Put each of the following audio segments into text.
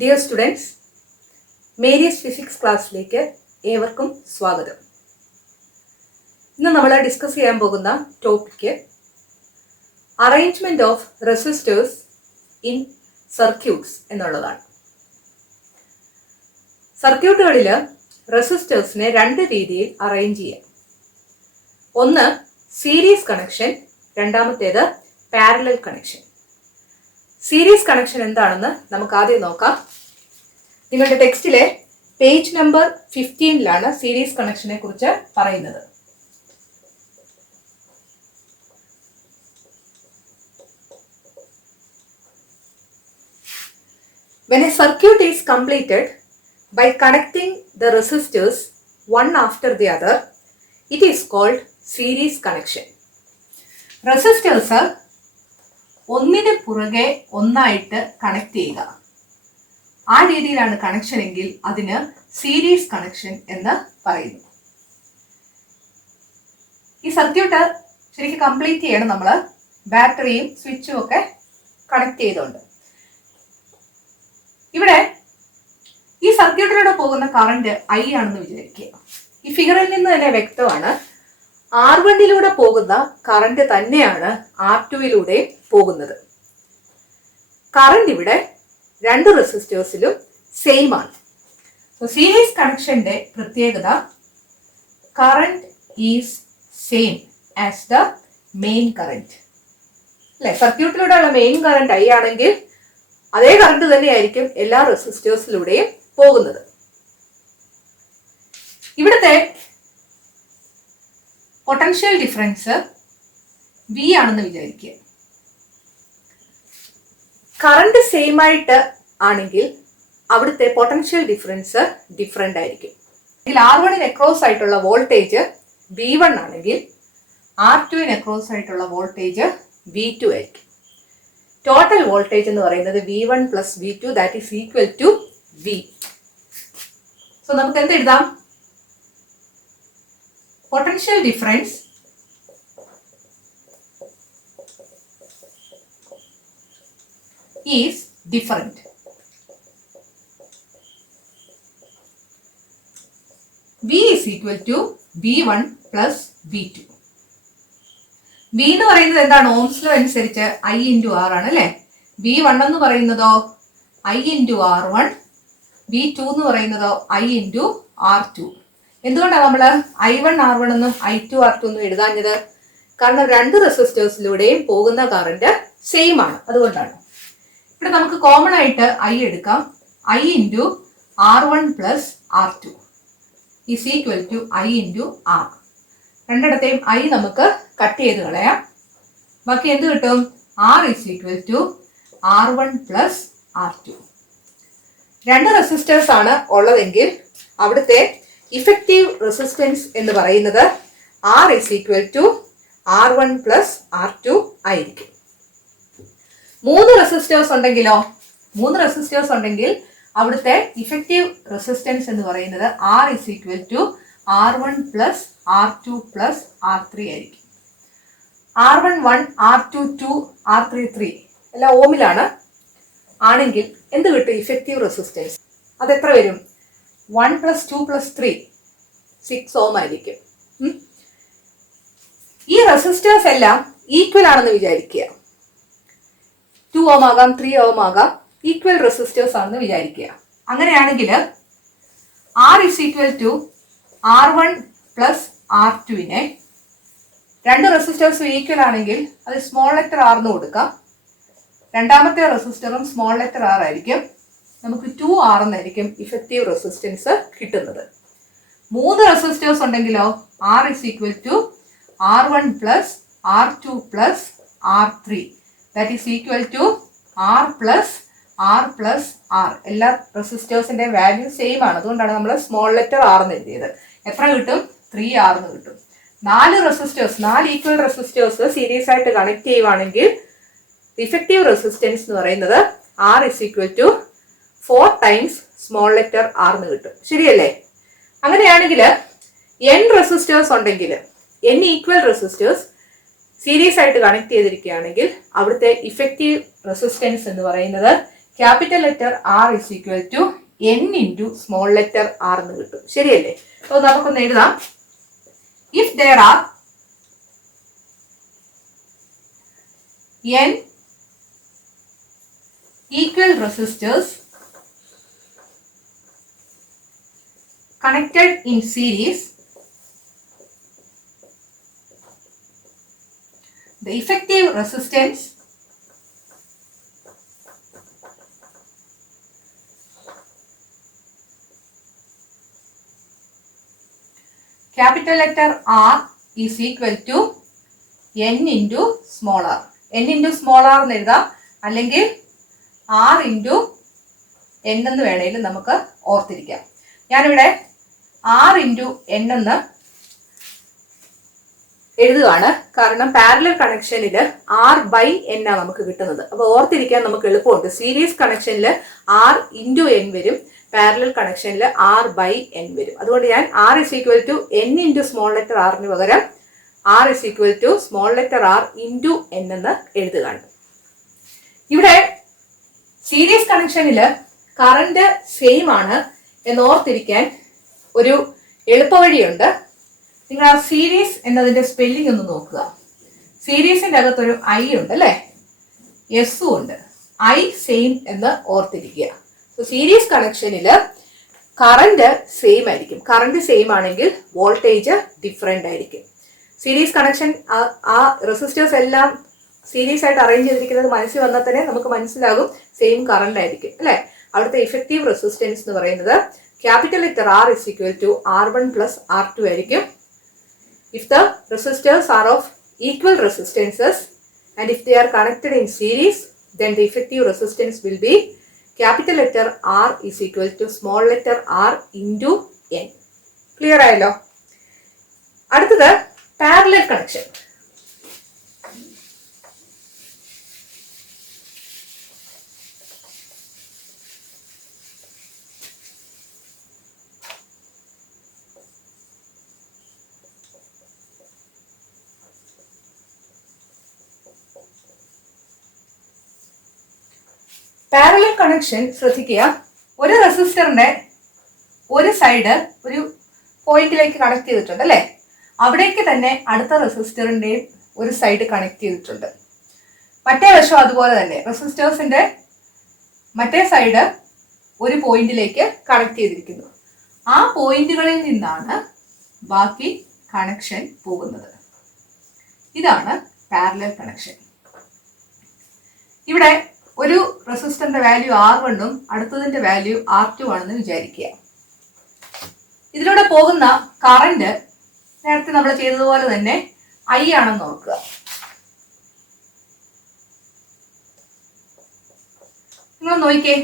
Dear students, Mary's physics ക്ലാസ്സിലേക്ക് ഏവർക്കും സ്വാഗതം. ഇന്ന് നമ്മൾ ഡിസ്കസ് ചെയ്യാൻ പോകുന്ന topic arrangement of resistors in circuits എന്നുള്ളതാണ്. സർക്യൂട്ടുകളിൽ റെസിസ്റ്റേഴ്സിനെ രണ്ട് രീതിയിൽ അറേഞ്ച് ചെയ്യാം. ഒന്ന് സീരീസ് കണക്ഷൻ, രണ്ടാമത്തേത് പാരലൽ കണക്ഷൻ. സീരീസ് കണക്ഷൻ എന്താണെന്ന് നമുക്ക് ആദ്യം നോക്കാം. നിങ്ങളുടെ ടെക്സ്റ്റിലെ പേജ് നമ്പർ 15 സീരീസ് കണക്ഷനെ കുറിച്ച് പറയുന്നത്. When a circuit is completed by connecting the resistors one after the other, it is called series connection. Resistors ഒന്നിന് പുറകെ ഒന്നായിട്ട് കണക്ട് ചെയ്യുക, ആ രീതിയിലാണ് കണക്ഷൻ എങ്കിൽ അതിന് സീരീസ് കണക്ഷൻ എന്ന് പറയുന്നു. ഈ സർക്യൂട്ട് ശരിക്കും കംപ്ലീറ്റ് ചെയ്യണം നമ്മൾ ബാറ്ററിയും സ്വിച്ചും ഒക്കെ കണക്ട് ചെയ്തുകൊണ്ട്. ഇവിടെ ഈ സർക്യൂട്ടിലൂടെ പോകുന്ന കറണ്ട് I ആണെന്ന് വിചാരിക്കുക. ഈ ഫിഗറിൽ നിന്ന് തന്നെ വ്യക്തമാണ് R1 പോകുന്ന കറണ്ട് തന്നെയാണ് R2 പോകുന്നത്. കറണ്ട് ഇവിടെ രണ്ട് റെസിസ്റ്റേഴ്സിലും സെയിം ആണ്. സീരീസ് കണക്ഷന്റെ പ്രത്യേകത current is same as the main current. അല്ലെ, സർക്യൂട്ടിലൂടെയുള്ള മെയിൻ കറണ്ട് I ആണെങ്കിൽ അതേ കറണ്ട് തന്നെയായിരിക്കും എല്ലാ റെസിസ്റ്റേഴ്സിലൂടെയും പോകുന്നത്. ഇവിടുത്തെ പൊട്ടൻഷ്യൽ ഡിഫറൻസ് V ആണെന്ന് വിചാരിക്കുക. കറണ്ട് സെയിം ആയിട്ട് ആണെങ്കിൽ അവിടുത്തെ പൊട്ടൻഷ്യൽ ഡിഫറൻസ് ഡിഫറെന്റ് ആയിരിക്കും. R1 അക്രോസ് ആയിട്ടുള്ള വോൾട്ടേജ് V1 ആണെങ്കിൽ R2 അക്രോസ് ആയിട്ടുള്ള വോൾട്ടേജ് V2 ആയിരിക്കും. ടോട്ടൽ വോൾട്ടേജ് എന്ന് പറയുന്നത് V1 plus V2 that is equal to V. So നമുക്ക് എന്ത് എഴുതാം? Potential difference is different. V is equal to V1 plus V2. V എന്ന് പറയുന്നത് എന്താണ്? ഓംസ് ലോ അനുസരിച്ച് I into R ആണ് അല്ലെ. V1 എന്ന് പറയുന്നതോ I into R1, V2 എന്ന് പറയുന്നതോ I into R2. എന്തുകൊണ്ടാണ് നമ്മൾ I1 R1 എന്നും I2 R2 എന്നും എഴുതാഞ്ഞത്? കാരണം രണ്ട് റെസിസ്റ്റേഴ്സിലൂടെയും പോകുന്ന കറണ്ട് സെയിം ആണ്, അതുകൊണ്ടാണ്. ഇവിടെ നമുക്ക് കോമൺ ആയിട്ട് I എടുക്കാം. I into R1 plus R2 is equal to I into R. രണ്ടിടത്തെയും I നമുക്ക് കട്ട് ചെയ്ത് കളയാം. ബാക്കി എന്ത് കിട്ടും? R is equal to R1 plus R2. രണ്ട് റെസിസ്റ്റേഴ്സ് ആണ് ഉള്ളതെങ്കിൽ അവിടുത്തെ ഇഫക്റ്റീവ് റെസിസ്റ്റൻസ് എന്ന് പറയുന്നത് R is equal to R1 plus R2 ആയിരിക്കും. മൂന്ന് റെസിസ്റ്റേഴ്സ് ഉണ്ടെങ്കിൽ അവിടുത്തെ ഇഫക്റ്റീവ് റെസിസ്റ്റൻസ് എന്ന് പറയുന്നത് R is equal to R1 plus R2 plus R3 ആയിരിക്കും. R1 1, R2 2, R3 3 എല്ലാം ഓമിലാണ് ആണെങ്കിൽ എന്ത് കിട്ടും? Effective resistance. അതെത്ര വരും? 1 plus 2 plus 3 6 ഓം ആയിരിക്കും. ഈ റെസിസ്റ്റേഴ്സ് എല്ലാം ഈക്വൽ ആണെന്ന് വിചാരിക്കുക. 2 ഓം ആകാം, 3 ഓം ആകാം, ഈക്വൽ റെസിസ്റ്റേഴ്സ് ആണെന്ന് വിചാരിക്കുക. അങ്ങനെയാണെങ്കിൽ R is equal to R1 plus R2 രണ്ട് റെസിസ്റ്റേഴ്സും ഈക്വൽ ആണെങ്കിൽ അത് സ്മോൾ ലെറ്റർ R എന്ന് കൊടുക്കാം. രണ്ടാമത്തെ റെസിസ്റ്ററും സ്മോൾ ലെറ്റർ R ആയിരിക്കും. നമുക്ക് 2R എന്നായിരിക്കും ഇഫക്റ്റീവ് റെസിസ്റ്റൻസ് കിട്ടുന്നത്. മൂന്ന് റെസിസ്റ്റേഴ്സ് ഉണ്ടെങ്കിലോ R is equal to R1 plus R2 plus R3 that is equal to R plus R. എല്ലാ റെസിസ്റ്റേഴ്സിന്റെ വാല്യൂ സെയിം ആണ്, അതുകൊണ്ടാണ് നമ്മൾ സ്മോൾ ലെറ്റർ R എന്ന് എഴുതിയത്. എത്ര കിട്ടും? 3R എന്ന് കിട്ടും. നാല് ഈക്വൽ റെസിസ്റ്റേഴ്സ് സീരീസ് ആയിട്ട് കണക്ട് ചെയ്യുവാണെങ്കിൽ ഇഫക്റ്റീവ് റെസിസ്റ്റൻസ് എന്ന് പറയുന്നത് R is equal to 4 times small letter R എന്ന് കിട്ടും. ശരിയല്ലേ? അങ്ങനെയാണെങ്കിൽ n റെസിസ്റ്റേഴ്സ് ഉണ്ടെങ്കിൽ n ഈക്വൽ റെസിസ്റ്റേഴ്സ് സീരീസ് ആയിട്ട് കണക്ട് ചെയ്തിരിക്കുകയാണെങ്കിൽ അവിടുത്തെ ഇഫക്റ്റീവ് റെസിസ്റ്റൻസ് എന്ന് പറയുന്നത് capital letter R is equal to N into small letter R എന്ന് കിട്ടും. ശരിയല്ലേ? അപ്പോൾ നമുക്കൊന്ന് എഴുതാം. If there are n equal resistors connected in series, the effective resistance capital letter R is equal to n into small r. n into small r എന്ന് എഴുതാം, അല്ലെങ്കിൽ r into n എന്ന് വേണമെങ്കിലും നമുക്ക് ഓർത്തിരിക്കാം. ഞാനിവിടെ r into n എന്ന് എഴുതുകയാണ്, കാരണം പാരലൽ കണക്ഷനിൽ r ബൈ n ആണ് നമുക്ക് കിട്ടുന്നത്. അപ്പോൾ ഓർത്തിരിക്കാൻ നമുക്ക് എളുപ്പമുണ്ട്. സീരീസ് കണക്ഷനിൽ r ഇൻറ്റു n വരും, പാരലൽ കണക്ഷനിൽ r ബൈ n വരും. അതുകൊണ്ട് ഞാൻ r is equal to n into small letter ആറിന് പകരം r is equal to small letter r into n എന്ന് എഴുതുകയാണ്. ഇവിടെ സീരീസ് കണക്ഷനിൽ കറണ്ട് സെയിം ആണ് എന്നോർത്തിരിക്കാൻ ഒരു എളുപ്പവഴിയുണ്ട്. നിങ്ങൾ ആ സീരീസ് എന്നതിന്റെ സ്പെല്ലിംഗ് ഒന്ന് നോക്കുക. സീരീസിന്റെ അകത്തൊരു ഐ ഉണ്ട് അല്ലേ, എസും ഉണ്ട്. ഐ സെയിം എന്ന് ഓർത്തിരിക്കുക. സോ സീരീസ് കണക്ഷനിൽ കറണ്ട് സെയിം ആയിരിക്കും. കറണ്ട് സെയിം ആണെങ്കിൽ വോൾട്ടേജ് ഡിഫറെന്റ് ആയിരിക്കും. സീരീസ് കണക്ഷൻ ആ റെസിസ്റ്റേഴ്സ് എല്ലാം സീരീസ് ആയിട്ട് അറേഞ്ച് ചെയ്തിരിക്കുന്നത് മനസ്സിൽ വന്നാൽ തന്നെ നമുക്ക് മനസ്സിലാകും സെയിം കറണ്ട് ആയിരിക്കും അല്ലെ. അവിടുത്തെ ഇഫക്റ്റീവ് റെസിസ്റ്റൻസ് എന്ന് പറയുന്നത് capital letter R is equal to R1 plus R2 ആയിരിക്കും. If the resistors are of equal resistances and if they are connected in series, then the effective resistance will be capital letter R is equal to small letter r into n. Clear ആയല്ലോ? അടുത്തത് parallel connection. Parallel connection ശ്രദ്ധിക്കുക. ഒരു റെസിസ്റ്ററിന്റെ ഒരു side ഒരു പോയിന്റിലേക്ക് connect ചെയ്തിട്ടുണ്ട് അല്ലേ, അവിടേക്ക് തന്നെ അടുത്ത റെസിസ്റ്ററിന്റെയും ഒരു സൈഡ് കണക്ട് ചെയ്തിട്ടുണ്ട്. മറ്റേ വശം അതുപോലെ തന്നെ റെസിസ്റ്റേഴ്സിന്റെ മറ്റേ സൈഡ് ഒരു പോയിന്റിലേക്ക് കണക്ട് ചെയ്തിരിക്കുന്നു. ആ പോയിന്റുകളിൽ നിന്നാണ് ബാക്കി കണക്ഷൻ പോകുന്നത്. ഇതാണ് പാരലൽ കണക്ഷൻ. ഇവിടെ ഒരു റെസിസ്റ്ററിന്റെ വാല്യൂ R1ഉം അടുത്തതിന്റെ വാല്യൂ R2 ആണെന്ന് വിചാരിക്കുക. ഇതിലൂടെ പോകുന്ന കറന്റ് നേരത്തെ നമ്മൾ ചെയ്തതുപോലെ തന്നെ I ആണെന്ന് ഓർക്കുക. നിങ്ങൾ നോക്കിക്കേ,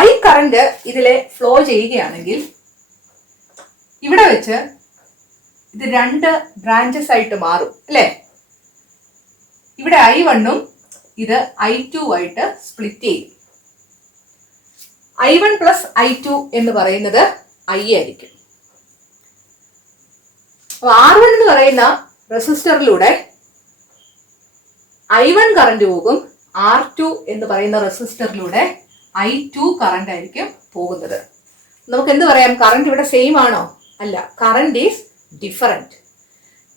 I കറന്റ് ഇതിലെ ഫ്ലോ ചെയ്യുകയാണെങ്കിൽ ഇവിടെ വെച്ച് ഇത് രണ്ട് ബ്രാഞ്ചസ് ആയിട്ട് മാറും അല്ലേ. ഇവിടെ I1ഉം ഇത് I2 ആയിട്ട് സ്പ്ലിറ്റ് ചെയ്യും. I1 പ്ലസ് I2 എന്ന് പറയുന്നത് I ആയിരിക്കും. R1 എന്ന് പറയുന്ന റെസിസ്റ്ററിലൂടെ I1 കറന്റ് പോകും, R2 എന്ന് പറയുന്ന റെസിസ്റ്ററിലൂടെ I2 കറന്റ് ആയിരിക്കും പോകുന്നത്. നമുക്ക് എന്ത് പറയാം? കറന്റ് ഇവിടെ സെയിം ആണോ? അല്ല, current is different.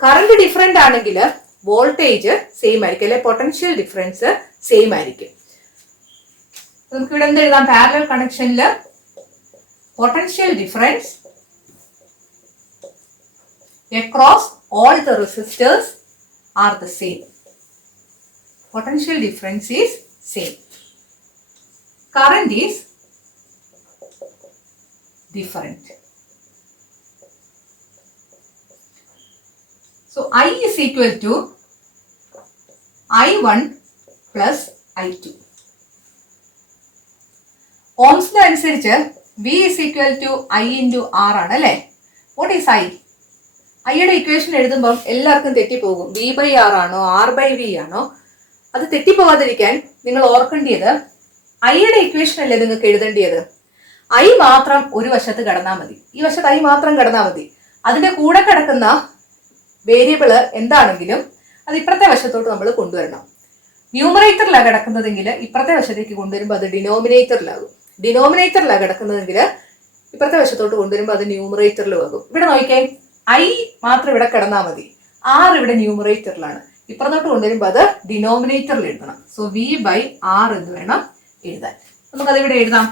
Current different ആണെങ്കിൽ വോൾട്ടേജ് സെയിം ആയിരിക്കും, അല്ലെ പൊട്ടൻഷ്യൽ ഡിഫറൻസ് സെയിം ആയിരിക്കും. നമുക്ക് ഇവിടെ എന്ത് എഴുതാം? പാരലൽ കണക്ഷനിൽ potential difference across all the resistors are the same. Potential difference is same. Current is different. So I is equal to I1 plus I2. ഓംസിന്റെ അനുസരിച്ച് V is equal to I into R ആണ് അല്ലേ. What is I? ഐയുടെ equation എഴുതുമ്പം എല്ലാവർക്കും തെറ്റിപ്പോകും. V by R ആണോ R by V ആണോ? അത് തെറ്റിപ്പോകാതിരിക്കാൻ നിങ്ങൾ ഓർക്കേണ്ടത് ഐയുടെ ഇക്വേഷൻ അല്ലേ നിങ്ങൾക്ക് എഴുതേണ്ടത്. I മാത്രം ഒരു വശത്ത് കടന്നാൽ മതി, ഈ വശത്ത് I മാത്രം കടന്നാൽ മതി. അതിന്റെ കൂടെ കിടക്കുന്ന വേരിയബിള് എന്താണെങ്കിലും അത് ഇപ്പുറത്തെ വശത്തോട്ട് നമ്മൾ കൊണ്ടുവരണം. ന്യൂമറേറ്ററിലാണ് കിടക്കുന്നതെങ്കിൽ ഇപ്പുറത്തെ വശത്തേക്ക് കൊണ്ടുവരുമ്പോൾ അത് ഡിനോമിനേറ്ററിലാകും. ഡിനോമിനേറ്ററിലാണ് കിടക്കുന്നതെങ്കിൽ ഇപ്പുറത്തെ വശത്തോട്ട് കൊണ്ടുവരുമ്പോൾ അത് ന്യൂമറേറ്ററിലും ആകും. ഇവിടെ നോക്കിക്കേ, ഐ മാത്രം ഇവിടെ കിടന്നാൽ മതി, ആർ ഇവിടെ ന്യൂമറേറ്ററിലാണ്. ഇപ്പുറത്തോട്ട് കൊണ്ടുവരുമ്പോൾ അത് ഡിനോമിനേറ്ററിൽ എഴുതണം. സോ വി ബൈ ആർ എന്ന് വേണം എഴുതാൻ. നമുക്കത് ഇവിടെ എഴുതാം.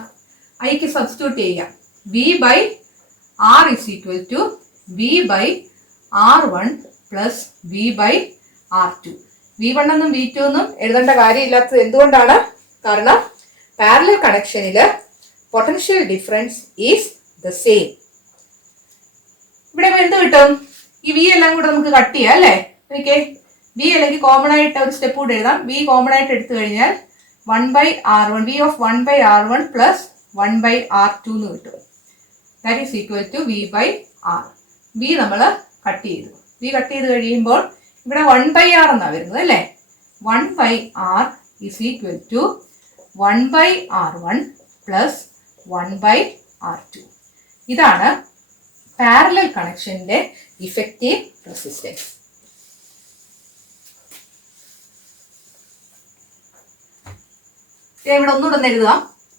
ഐക്ക് സബ്സ്റ്റിറ്റ്യൂട്ട് ചെയ്യാം. V by R is equal to V by R one plus V by R two. V1 എന്നും V2 എന്നും എഴുതേണ്ട കാര്യമില്ലാത്തത് എന്തുകൊണ്ടാണ്? കാരണം പാരലൽ കണക്ഷനിൽ potential difference is the same. ഇവിടെ എന്ത് കിട്ടും? ഈ V എല്ലാം കൂടെ നമുക്ക് കട്ട് ചെയ്യാം അല്ലേ? ഓക്കെ, V അല്ലെങ്കിൽ കോമൺ ആയിട്ട് ഒരു സ്റ്റെപ്പ് കൂടെ എഴുതാം. V കോമൺ ആയിട്ട് എടുത്തു കഴിഞ്ഞാൽ 1/R1, V of 1/R1 plus 1/R2 എന്ന് കിട്ടും. That is equal to V by R. V നമ്മൾ കട്ട് ചെയ്തു. V കട്ട് ചെയ്ത് കഴിയുമ്പോൾ ഇവിടെ 1/R എന്നാണ് വരുന്നത് അല്ലേ? 1/R is equal to 1/R1 plus 1/R2. ഇതാണ് പാരലൽ കണക്ഷന്റെ ഇഫക്റ്റീവ് റെസിസ്റ്റൻസ്. ഇവിടെ ഒന്നുകൂടെ എഴുതുക.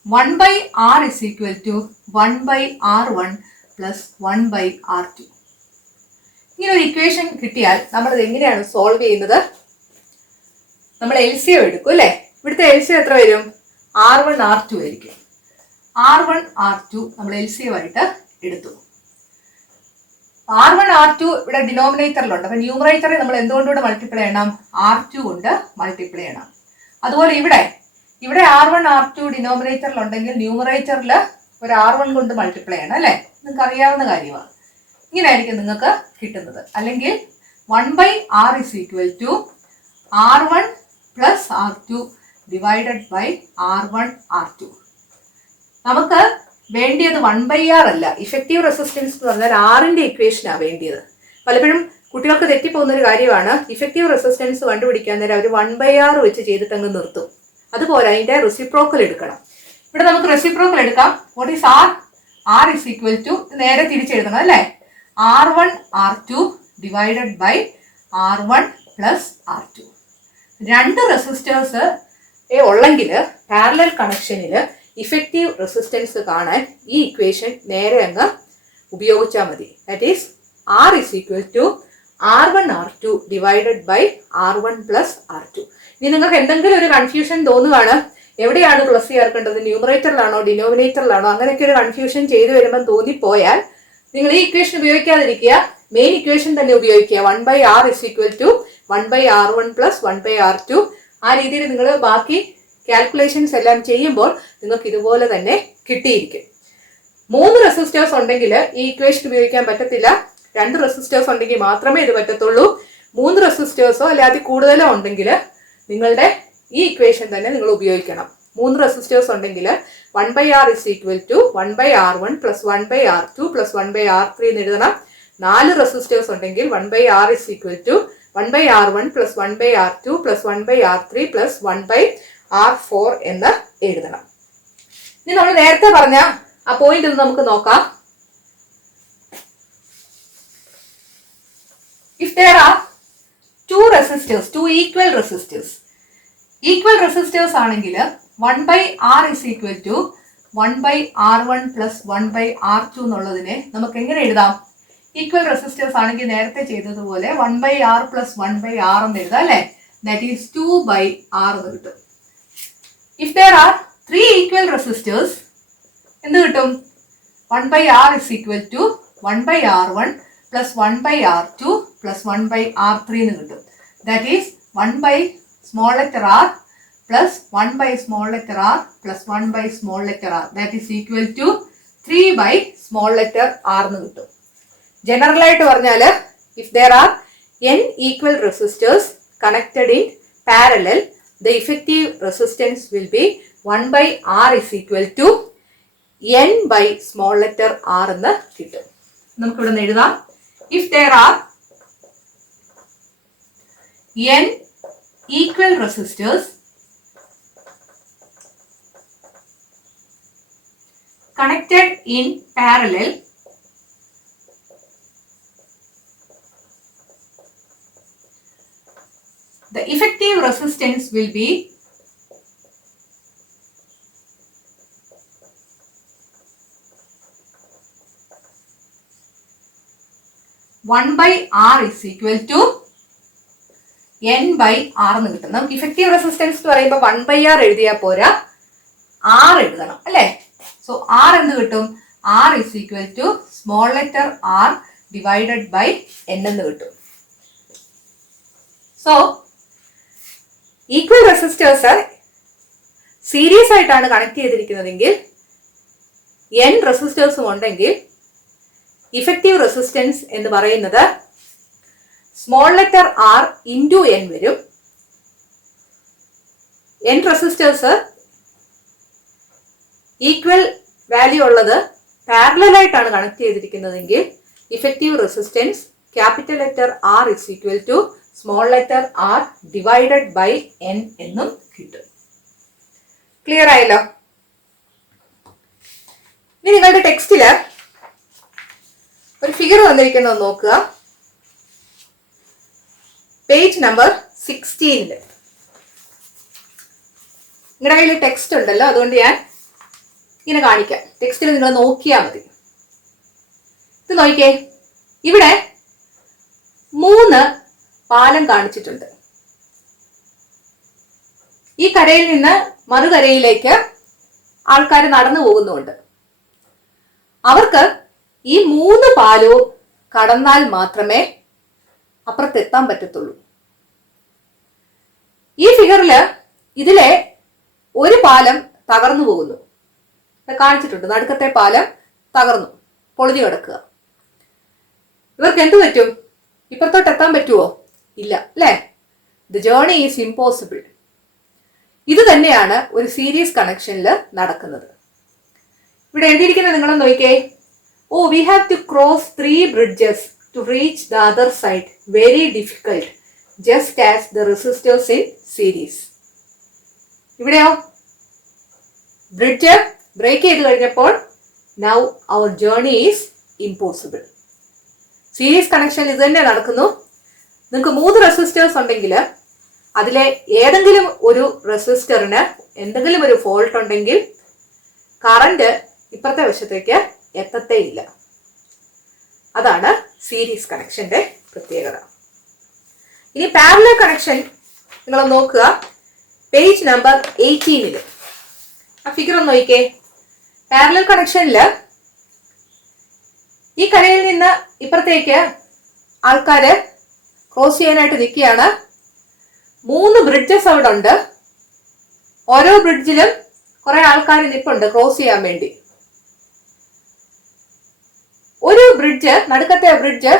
1/R is equal to 1/R1 plus 1/R2. ഇങ്ങനെ ഒരു ഇക്വേഷൻ കിട്ടിയാൽ നമ്മളത് എങ്ങനെയാണ് സോൾവ് ചെയ്യുന്നത്? നമ്മൾ LCM എടുക്കും അല്ലേ? ഇവിടുത്തെ LCM എത്ര വരും? R1 R2 ആയിരിക്കും. R1 R2 നമ്മൾ LCM ആയിട്ട് എടുത്തു. R1 R2 ഇവിടെ ഡിനോമിനേറ്ററിലുണ്ട്. അപ്പൊ ന്യൂമറേറ്ററിൽ നമ്മൾ എന്തുകൊണ്ടുകൂടെ മൾട്ടിപ്ലൈ ചെയ്യണം? R2 കൊണ്ട് മൾട്ടിപ്ലൈ ചെയ്യണം. അതുപോലെ ഇവിടെ R1 R2 ഡിനോമിനേറ്ററിലുണ്ടെങ്കിൽ ന്യൂമറേറ്ററിൽ ഒരു R1 കൊണ്ട് മൾട്ടിപ്ലൈ ചെയ്യണം അല്ലേ? നിങ്ങൾക്ക് അറിയാവുന്ന കാര്യമാണ്. ഇങ്ങനെ ആയിരിക്കും നിങ്ങൾക്ക് കിട്ടുന്നത്. അല്ലെങ്കിൽ 1/R is equal to R1 plus R2 divided by R1 R2. നമുക്ക് വേണ്ടിയത് 1/R അല്ല. ഇഫക്റ്റീവ് റെസിസ്റ്റൻസ് എന്ന് പറഞ്ഞാൽ ആറിന്റെ ഇക്വേഷനാണ് വേണ്ടിയത്. പലപ്പോഴും കുട്ടികൾക്ക് തെറ്റിപ്പോകുന്ന ഒരു കാര്യമാണ്, ഇഫക്റ്റീവ് റെസിസ്റ്റൻസ് കണ്ടുപിടിക്കാൻ നേരം അവർ 1/R വെച്ച് ചെയ്തിട്ട് അങ്ങ് നിർത്തും. അതുപോലെ അതിന്റെ റെസിപ്രോക്കൽ എടുക്കണം. ഇവിടെ നമുക്ക് റെസിപ്രോക്കൽ എടുക്കാം. What is R? R is equal to, നേരെ തിരിച്ചെഴുതണം അല്ലേ? R1 R2 divided by R1 plus R2. രണ്ട് റെസിസ്റ്റേഴ്സ് ഉള്ളെങ്കിൽ പാരലൽ കണക്ഷനിൽ ഇഫക്റ്റീവ് റെസിസ്റ്റൻസ് കാണാൻ ഈ ഇക്വേഷൻ നേരെ അങ്ങ് ഉപയോഗിച്ചാൽ മതി. That is R is equal to R1 R2 divided by R1 plus R2. ഇനി നിങ്ങൾക്ക് എന്തെങ്കിലും ഒരു കൺഫ്യൂഷൻ തോന്നുകയാണ്, എവിടെയാണ് പ്ലസ് ചേർക്കേണ്ടത്, ന്യൂമറേറ്ററിലാണോ ഡിനോമിനേറ്ററിലാണോ, അങ്ങനെയൊക്കെ ഒരു കൺഫ്യൂഷൻ ചെയ്തു വരുമ്പോൾ തോന്നിപ്പോയാൽ നിങ്ങൾ ഈ ഇക്വേഷൻ ഉപയോഗിക്കാതിരിക്കുക, മെയിൻ ഇക്വേഷൻ തന്നെ ഉപയോഗിക്കുക. 1/R is equal to 1/R1 plus 1/R2. ആ രീതിയിൽ നിങ്ങൾ ബാക്കി കാൽക്കുലേഷൻസ് എല്ലാം ചെയ്യുമ്പോൾ നിങ്ങൾക്ക് ഇതുപോലെ തന്നെ കിട്ടിയിരിക്കും. 3 റെസിസ്റ്റേഴ്സ് ഉണ്ടെങ്കിൽ ഈ ഇക്വേഷൻ ഉപയോഗിക്കാൻ പറ്റത്തില്ല. 2 റെസിസ്റ്റേഴ്സ് ഉണ്ടെങ്കിൽ മാത്രമേ ഇത് പറ്റത്തുള്ളൂ. 3 റെസിസ്റ്റേഴ്സോ അല്ലാതെ കൂടുതലോ ഉണ്ടെങ്കിൽ നിങ്ങളുടെ ഈ ഇക്വേഷൻ തന്നെ നിങ്ങൾ ഉപയോഗിക്കണം. 3 റെസിസ്റ്റേഴ്സ് ഉണ്ടെങ്കിൽ 1/R is equal to 1/R1 plus 1/R2 plus 1/R3 എന്ന് എഴുതണം. 4 റെസിസ്റ്റേഴ്സ് ഉണ്ടെങ്കിൽ 1/R is equal to 1/R1 plus 1/R2 plus 1/R3 plus 1/R4 എന്ന് എഴുതണം. ഇനി നമ്മൾ നേരത്തെ പറഞ്ഞ ആ പോയിന്റ് ഒന്ന് നമുക്ക് നോക്കാം. If there are two resistors, two equal resistors ആണെങ്കിൽ 1/R is equal to 1/R1 plus 1/R2 എന്നുള്ളതിനെ നമുക്ക് എങ്ങനെ എഴുതാം? ഈക്വൽ റെസിസ്റ്റേഴ്സ് ആണെങ്കിൽ നേരത്തെ ചെയ്തതുപോലെ 1/R plus 1/R എന്ന് എഴുതാം അല്ലേ? ദാറ്റ് ഈസ് 2/R എന്ന് കിട്ടും. If there are 3 equal resistors എന്ത് കിട്ടും? 1/R is equal to 1/R1 plus 1/R2 plus 1/R3 എന്ന് കിട്ടും. That is 1/small letter r plus 1/small letter r plus 1/small letter r. That is equal to 3/small letter r എന്ന് കിട്ടും. General ആയിട്ട് പറഞ്ഞാൽ if there are n equal resistors connected in parallel, the effective resistance will be 1/R is equal to n by small letter r എന്ന് കിട്ടും. നമുക്ക് ഇവിടെ നിന്ന് എഴുതാം. If there are n equal resistors connected in parallel, the effective resistance resistance will be 1/R is equal to N/R എന്ന് കിട്ടും. നമുക്ക് effective resistance എന്ന് പറയുമ്പോൾ 1/R എഴുതിയാൽ പോരാ, R എഴുതണം അല്ലേ? സോ R എന്ത് കിട്ടും? R is equal to small letter R divided by N എന്ന് കിട്ടും. സോ ഈക്വൽ റെസിസ്റ്റേഴ്സ് സീരീസ് ആയിട്ടാണ് കണക്ട് ചെയ്തിരിക്കുന്നതെങ്കിൽ N റെസിസ്റ്റേഴ്സും ഉണ്ടെങ്കിൽ ഇഫക്റ്റീവ് റെസിസ്റ്റൻസ് എന്ന് പറയുന്നത് small letter R into N വരും. N റെസിസ്റ്റേഴ്സ് ഈക്വൽ വാല്യൂ ഉള്ളത് പാരലൽ ആയിട്ടാണ് കണക്ട് ചെയ്തിരിക്കുന്നതെങ്കിൽ effective resistance capital letter R is equal to small letter R divided by N എന്നും കിട്ടും. ക്ലിയർ ആയല്ലോ? ഇനി നിങ്ങളുടെ ടെക്സ്റ്റില് ഒരു ഫിഗർ വന്നിരിക്കുന്നത് നോക്കുക. പേജ് നമ്പർ 16 നിങ്ങളുടെ കയ്യിൽ ടെക്സ്റ്റ് ഉണ്ടല്ലോ, അതുകൊണ്ട് ഞാൻ ഇങ്ങനെ കാണിക്കാം. ടെക്സ്റ്റിൽ നിങ്ങൾ നോക്കിയാൽ മതി. ഇത് നോക്കിക്കേ, ഇവിടെ 3 പാലം കാണിച്ചിട്ടുണ്ട്. ഈ കരയിൽ നിന്ന് മറുകരയിലേക്ക് ആൾക്കാർ നടന്നു പോകുന്നുണ്ട്. അവർക്ക് ഈ 3 പാലവും കടന്നാൽ മാത്രമേ അപ്പുറത്തെത്താൻ പറ്റത്തുള്ളൂ. ഈ ഫിഗറില് ഇതിലെ ഒരു പാലം തകർന്നു പോകുന്നു കാണിച്ചിട്ടുണ്ട്. നടുക്കത്തെ പാലം തകർന്നു, പൊളിഞ്ഞു കിടക്കുക. ഇവർക്ക് എന്ത് പറ്റും? ഇപ്പുറത്തോട്ട് എത്താൻ പറ്റുമോ? ഇല്ല അല്ലേ? The journey is impossible. ഇത് തന്നെയാണ് ഒരു സീരീസ് കണക്ഷനിൽ നടക്കുന്നത്. ഇവിടെ എഴുതിയിരിക്കുന്നത് നിങ്ങളൊന്ന് നോക്കിക്കേ. Oh, we have to cross 3 bridges to reach the other side. Very difficult, just as the resistors in series. ഇവിടെയോ ബ്രിഡ്ജ് ബ്രേക്ക് ചെയ്ത് കഴിഞ്ഞപ്പോൾ now our journey is impossible. Series connection ഇത് തന്നെ നടക്കുന്നു. നിങ്ങൾക്ക് 3 റെസിസ്റ്റേഴ്സ് ഉണ്ടെങ്കിൽ അതിലെ ഏതെങ്കിലും ഒരു റെസിസ്റ്ററിന് എന്തെങ്കിലും ഒരു ഫോൾട്ട് ഉണ്ടെങ്കിൽ കറണ്ട് ഇപ്പുറത്തെ വശത്തേക്ക് എത്തത്തേ ഇല്ല. അതാണ് സീരീസ് കണക്ഷന്റെ പ്രത്യേകത. ഇനി പാരലൽ കണക്ഷൻ നിങ്ങൾ നോക്കുക. പേജ് നമ്പർ 18 ആ ഫിഗർ ഒന്ന് നോക്കിക്കേ. പാരലൽ കണക്ഷനില് ഈ കരയിൽ നിന്ന് ഇപ്പുറത്തേക്ക് ആൾക്കാര് ക്രോസ് ചെയ്യാനായിട്ട് നിൽക്കുകയാണ്. 3 ബ്രിഡ്ജസ് അവിടെ ഉണ്ട്. ഓരോ ബ്രിഡ്ജിലും കുറെ ആൾക്കാർ നിൽപ്പുണ്ട് ക്രോസ് ചെയ്യാൻ വേണ്ടി. ഒരു ബ്രിഡ്ജ്, നടുക്കത്തെ ബ്രിഡ്ജ്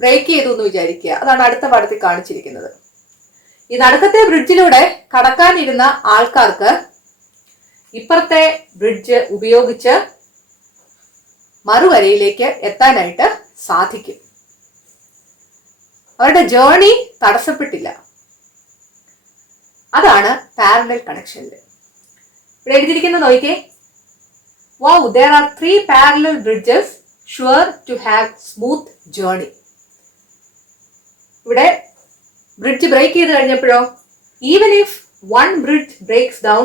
ബ്രേക്ക് ചെയ്തു എന്ന് വിചാരിക്കുക. അതാണ് അടുത്ത പടത്തിൽ കാണിച്ചിരിക്കുന്നത്. ഈ നടുക്കത്തെ ബ്രിഡ്ജിലൂടെ കടക്കാനിരുന്ന ആൾക്കാർക്ക് ഇപ്പുറത്തെ ബ്രിഡ്ജ് ഉപയോഗിച്ച് മറുകരയിലേക്ക് എത്താനായിട്ട് സാധിക്കും. അവരുടെ ജേർണി തടസ്സപ്പെട്ടില്ല. അതാണ് പാരലൽ കണക്ഷനിൽ ഇവിടെ എഴുതിയിരിക്കുന്നത് നോക്കിക്കേ. Wow, there are 3 parallel bridges sure to have smooth journey. ഇവിടെ ബ്രിഡ്ജ് ബ്രേക്ക് ചെയ്ത് കഴിഞ്ഞപ്പോഴോ even if one bridge breaks down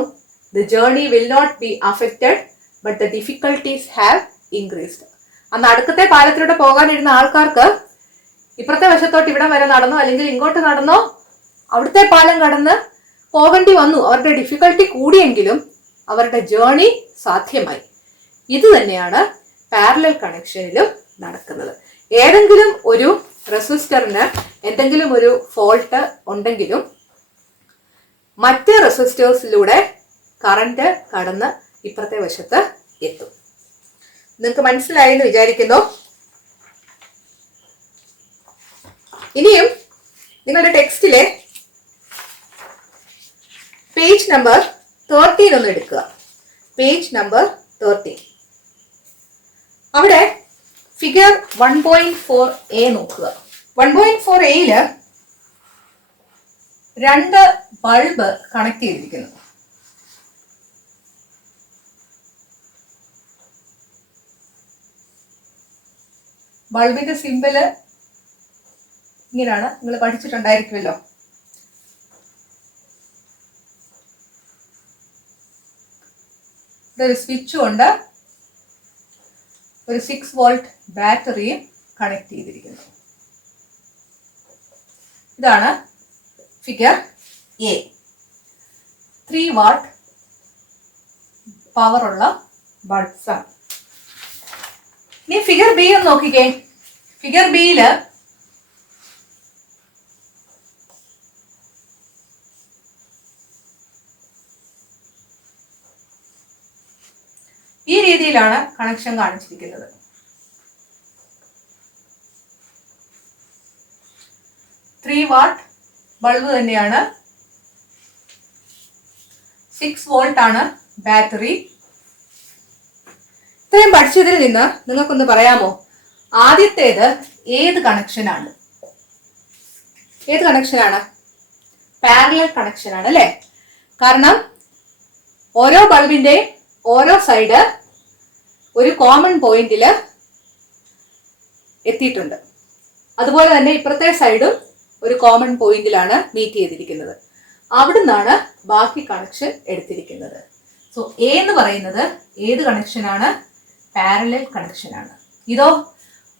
the journey will not be affected but the difficulties have increased. അന്ന് അടുക്കത്തെ പാലത്തിലൂടെ പോകാനിരുന്ന ആൾക്കാർക്ക് ഇപ്പുറത്തെ വശത്തോട്ട് ഇവിടം വരെ നടന്നോ അല്ലെങ്കിൽ ഇങ്ങോട്ട് നടന്നോ അവിടുത്തെ പാലം കടന്ന് പോകേണ്ടി വന്നു. അവരുടെ ഡിഫിക്കൽട്ടി കൂടിയെങ്കിലും അവരുടെ ജേർണി സാധ്യമായി. ഇത് തന്നെയാണ് പാരലൽ കണക്ഷനിലും നടക്കുന്നത്. ഏതെങ്കിലും ഒരു റെസിസ്റ്ററിന് എന്തെങ്കിലും ഒരു ഫോൾട്ട് ഉണ്ടെങ്കിലും മറ്റ് റെസിസ്റ്റേഴ്സിലൂടെ കറണ്ട് കടന്ന് ഇപ്പുറത്തെ വശത്ത് എത്തും. നിങ്ങൾക്ക് മനസ്സിലായി എന്ന് വിചാരിക്കുന്നു. ഇനിയും നിങ്ങളുടെ ടെക്സ്റ്റിലെ പേജ് നമ്പർ 13 ഒന്ന് എടുക്കുക. പേജ് നമ്പർ 13 അവിടെ ഫിഗർ 1.4a നോക്കുക. 1.4aയില് 2 ബൾബ് കണക്ട് ചെയ്തിരിക്കുന്നു. ബൾബിന്റെ സിമ്പല് ഇങ്ങനെയാണ്, നിങ്ങൾ പഠിച്ചിട്ടുണ്ടായിരിക്കുമല്ലോ. ഇവിടെ ഒരു സ്വിച്ചും ഉണ്ട്, ഒരു 6 വോൾട്ട് ബാറ്ററിയും കണക്ട് ചെയ്തിരിക്കുന്നു. ഇതാണ് ഫിഗർ എ. 3 വാട്ട് പവർ ഉള്ള ബൾബ്സ് ആണ്. ഇനി ഫിഗർ ബി ഒന്ന് നോക്കിക്കേ. ഫിഗർ ബിയില് ഈ രീതിയിലാണ് കണക്ഷൻ കാണിച്ചിരിക്കുന്നത്. 3 വാട്ട് ബൾബ് തന്നെയാണ്, 6 വോൾട്ട് ആണ് ബാറ്ററി. ഇത്രയും പഠിച്ചതിൽ നിന്ന് നിങ്ങൾക്കൊന്ന് പറയാമോ, ആദ്യത്തേത് ഏത് കണക്ഷനാണ്? ഏത് കണക്ഷനാണ്? പാരലൽ കണക്ഷനാണ് അല്ലേ? കാരണം ഓരോ ബൾബിന്റെ ഓരോ സൈഡ് ഒരു കോമൺ പോയിന്റിൽ എത്തിയിട്ടുണ്ട്. അതുപോലെ തന്നെ ഇപ്പുറത്തെ സൈഡും ഒരു കോമൺ പോയിന്റിലാണ് മീറ്റ് ചെയ്തിരിക്കുന്നത്. അവിടുന്നാണ് ബാക്കി കണക്ഷൻ എടുത്തിരിക്കുന്നത്. സോ എ എന്ന് പറയുന്നത് ഏത് കണക്ഷനാണ്? പാരലൽ കണക്ഷനാണ്. ഇതോ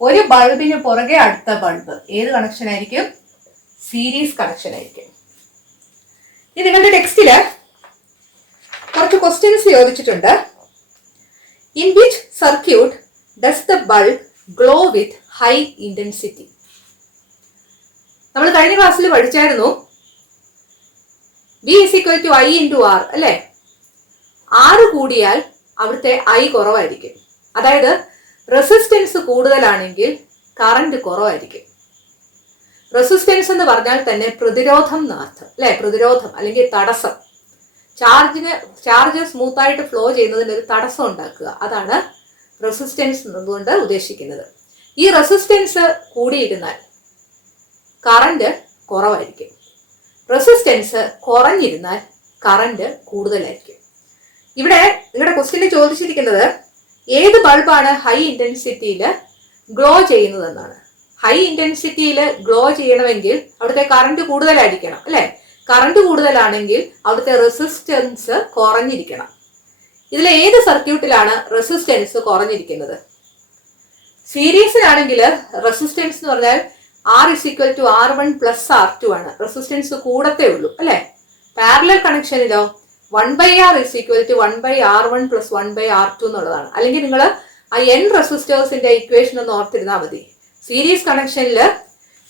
ഒരു ബൾബിന് പുറകെ അടുത്ത ബൾബ് ഏത് കണക്ഷൻ ആയിരിക്കും? സീരീസ് കണക്ഷൻ ആയിരിക്കും. ഇനി നിങ്ങളുടെ ടെക്സ്റ്റില് കുറച്ച് ക്വസ്റ്റ്യൻസ് ചോദിച്ചിട്ടുണ്ട്. In which circuit does the bulb glow with high intensity? നമ്മൾ കഴിഞ്ഞ ക്ലാസ്സിൽ പഠിച്ചായിരുന്നു V is equal to I into R അല്ലേ? R കൂടിയാൽ അവിടുത്തെ I കുറവായിരിക്കും. അതായത് റെസിസ്റ്റൻസ് കൂടുതലാണെങ്കിൽ കറന്റ് കുറവായിരിക്കും. റെസിസ്റ്റൻസ് എന്ന് പറഞ്ഞാൽ തന്നെ പ്രതിരോധം എന്നർത്ഥം അല്ലെ? പ്രതിരോധം അല്ലെങ്കിൽ തടസ്സം. ചാർജ് സ്മൂത്ത് ആയിട്ട് ഫ്ലോ ചെയ്യുന്നതിന് ഒരു തടസ്സം ഉണ്ടാക്കുക, അതാണ് റെസിസ്റ്റൻസ് എന്നതുകൊണ്ട് ഉദ്ദേശിക്കുന്നത്. ഈ റെസിസ്റ്റൻസ് കൂടിയിരുന്നാൽ കറന്റ് കുറവായിരിക്കും. റെസിസ്റ്റൻസ് കുറഞ്ഞിരുന്നാൽ കറന്റ് കൂടുതലായിരിക്കും. ഇവിടെ നിങ്ങളുടെ ക്വസ്റ്റ്യനിൽ ചോദിച്ചിരിക്കുന്നത് ഏത് ബൾബാണ് ഹൈ ഇന്റൻസിറ്റിയിൽ ഗ്ലോ ചെയ്യുന്നതെന്നാണ്. ഹൈ ഇന്റൻസിറ്റിയിൽ ഗ്ലോ ചെയ്യണമെങ്കിൽ അവിടുത്തെ കറന്റ് കൂടുതലായിരിക്കണം അല്ലെ? കറന്റ് കൂടുതലാണെങ്കിൽ അവിടുത്തെ റെസിസ്റ്റൻസ് കുറഞ്ഞിരിക്കണം. ഇതിൽ ഏത് സർക്യൂട്ടിലാണ് റെസിസ്റ്റൻസ് കുറഞ്ഞിരിക്കുന്നത്? സീരീസിലാണെങ്കിൽ റെസിസ്റ്റൻസ് എന്ന് പറഞ്ഞാൽ R is equal to R1 plus R2 ആണ്. റെസിസ്റ്റൻസ് കൂടത്തേ ഉള്ളൂ അല്ലെ? പാരലൽ കണക്ഷനിലോ 1/R is equal to 1/R1 plus 1/R2 എന്നുള്ളതാണ്. അല്ലെങ്കിൽ നിങ്ങൾ ആ n റെസിസ്റ്റേഴ്സിന്റെ ഇക്വേഷൻ ഒന്ന് ഓർത്തിരുന്നാൽ മതി. സീരീസ് കണക്ഷനിൽ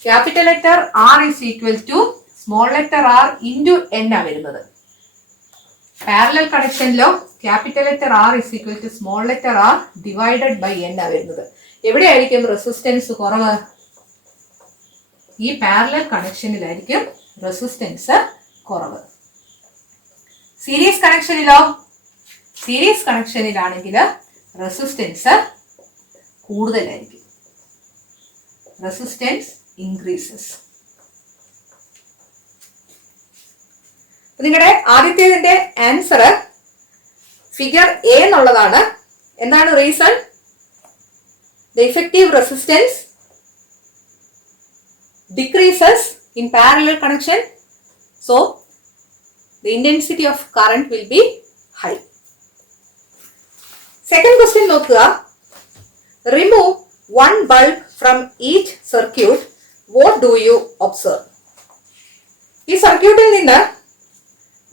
capital letter R is equal to small letter R into n ആ വരുന്നത്. പാരലൽ കണക്ഷനിലോ capital letter R is equal to small letter R divided by n ആ വരുന്നത്. എവിടെയായിരിക്കും റെസിസ്റ്റൻസ് കുറവ്? ഈ പാരലൽ കണക്ഷനിലായിരിക്കും റെസിസ്റ്റൻസ് കുറവ്. സീരീസ് കണക്ഷനിലോ? സീരീസ് കണക്ഷനിലാണെങ്കിൽ റെസിസ്റ്റൻസ് കൂടുതലായിരിക്കും. Resistance increases. നിങ്ങളുടെ ആദ്യത്തേതിന്റെ ആൻസർ ഫിഗർ എ എന്നുള്ളതാണ്. എന്താണ് reason? The effective resistance decreases in parallel connection, so the intensity of current will be high. Second question നോക്കുക. Remove one bulb from each circuit. What do you observe? ഈ സർക്യൂട്ടിൽ നിന്ന്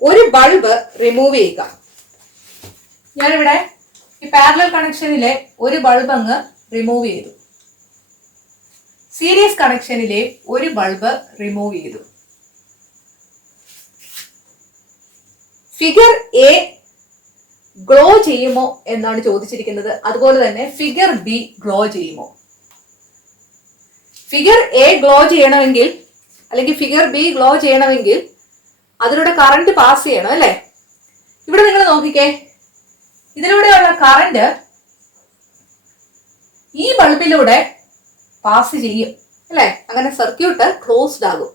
ഒരു bulb remove ചെയ്യുക. ഞാനിവിടെ ഈ പാരലൽ കണക്ഷനിലെ ഒരു bulb അങ്ങ് റിമൂവ് ചെയ്തു. സീരീസ് കണക്ഷനിലെ ഒരു ബൾബ് റിമൂവ് ചെയ്തു. ഫിഗർ എ ഗ്ലോ ചെയ്യുമോ എന്നാണ് ചോദിച്ചിരിക്കുന്നത്. അതുപോലെ തന്നെ ഫിഗർ ബി ഗ്ലോ ചെയ്യുമോ? ഫിഗർ എ ഗ്ലോ ചെയ്യണമെങ്കിൽ അല്ലെങ്കിൽ ഫിഗർ ബി ഗ്ലോ ചെയ്യണമെങ്കിൽ അതിലൂടെ കറന്റ് പാസ് ചെയ്യണം അല്ലെ? ഇവിടെ നിങ്ങൾ നോക്കിക്കേ, ഇതിലൂടെയുള്ള കറന്റ് ഈ ബൾബിലൂടെ പാസ് ചെയ്യും അല്ലെ? അങ്ങനെ സർക്യൂട്ട് ക്ലോസ്ഡ് ആകും.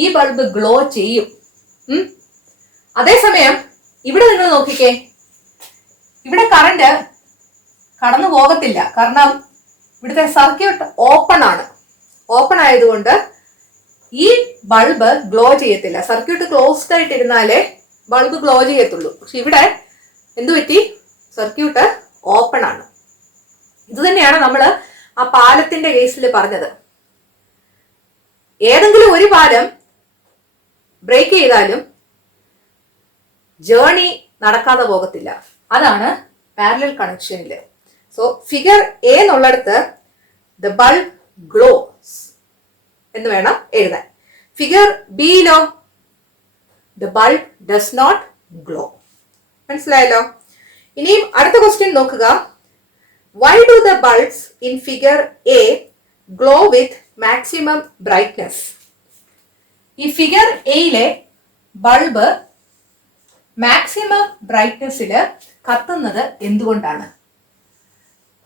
ഈ ബൾബ് ഗ്ലോ ചെയ്യും. അതേസമയം ഇവിടെ നിങ്ങൾ നോക്കിക്കേ, ഇവിടെ കറന്റ് കടന്നു പോകത്തില്ല. കാരണം ഇവിടുത്തെ സർക്യൂട്ട് ഓപ്പൺ ആണ്. ഓപ്പൺ ആയതുകൊണ്ട് ഈ ബൾബ് ഗ്ലോ ചെയ്യത്തില്ല. സർക്യൂട്ട് ക്ലോസ്ഡ് ആയിട്ടിരുന്നാലേ ബൾബ് ഗ്ലോ ചെയ്യത്തുള്ളൂ. പക്ഷെ ഇവിടെ എന്തു പറ്റി? സർക്യൂട്ട് ഓപ്പൺ ആണ്. ഇത് തന്നെയാണ് നമ്മൾ ആ പാലത്തിന്റെ കേസിൽ പറഞ്ഞത്. ഏതെങ്കിലും ഒരു പാലം ബ്രേക്ക് ചെയ്താലും ജേർണി നടക്കാതെ പോകത്തില്ല. അതാണ് പാരലൽ കണക്ഷനിൽ. സോ ഫിഗർ എ എന്നുള്ളിടത്ത് ദ ബൾബ് ഗ്ലോസ് എന്ന് വേണം എഴുതാൻ. ഫിഗർ ബിയിലോ the bulb does not glow. മനസ്സിലായല്ലോ? ഇനിയും അടുത്ത ക്വസ്റ്റ്യൻ നോക്കുക. Why do the bulbs in figure A glow with maximum brightness? ഈ ഫിഗർ എയിലെ ബൾബ് മാക്സിമം ബ്രൈറ്റ്നസ്സിൽ കത്തുന്നത് എന്തുകൊണ്ടാണ്?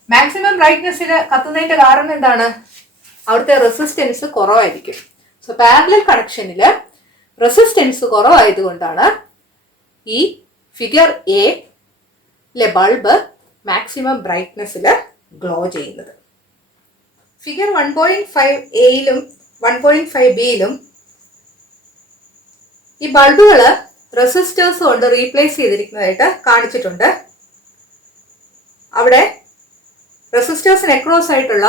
മാക്സിമം ബ്രൈറ്റ്നസ്സിൽ കത്തുന്നതിന്റെ കാരണം എന്താണ്? അവിടുത്തെ റെസിസ്റ്റൻസ് കുറവായിരിക്കും. സോ പാരലൽ കണക്ഷനിൽ റെസിസ്റ്റൻസ് കുറവായതുകൊണ്ടാണ് ഈ ഫിഗർ എ ബൾബ് മാക്സിമം ബ്രൈറ്റ്നസ്സിൽ ഗ്ലോ ചെയ്യുന്നത്. ഫിഗർ 1.5 എയിലും 1.5 ബിയിലും ഈ ബൾബുകൾ റെസിസ്റ്റേഴ്സ് കൊണ്ട് റീപ്ലേസ് ചെയ്തിരിക്കുന്നതായിട്ട് കാണിച്ചിട്ടുണ്ട്. അവിടെ റെസിസ്റ്റേഴ്സിന് അക്രോസ് ആയിട്ടുള്ള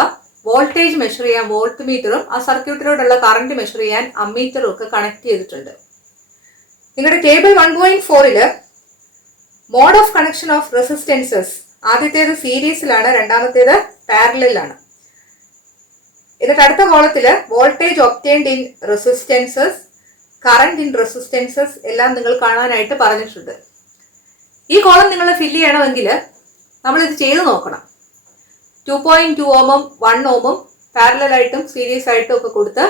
വോൾട്ടേജ് മെഷർ ചെയ്യാൻ വോൾട്ട് മീറ്ററും ആ സർക്യൂട്ടിലോട്ടുള്ള കറണ്ട് മെഷർ ചെയ്യാൻ അമ്മീറ്ററും ഒക്കെ കണക്ട് ചെയ്തിട്ടുണ്ട്. നിങ്ങളുടെ table 1.4 mode of connection of resistances, ആദ്യത്തേത് സീരീസിലാണ്, രണ്ടാമത്തേത് പാരലലിലാണ്. എന്നിട്ട് അടുത്ത കോളത്തില് voltage obtained in resistances, current in resistances എല്ലാം നിങ്ങൾ കാണാനായിട്ട് പറഞ്ഞിട്ടുണ്ട്. ഈ കോളം നിങ്ങൾ ഫില്ല് ചെയ്യണമെങ്കിൽ നമ്മളിത് ചെയ്ത് നോക്കണം. 2.2 ഓമും 1 ഓമും പാരലലായിട്ടും സീരീസ് ആയിട്ടും ഒക്കെ കൊടുത്ത്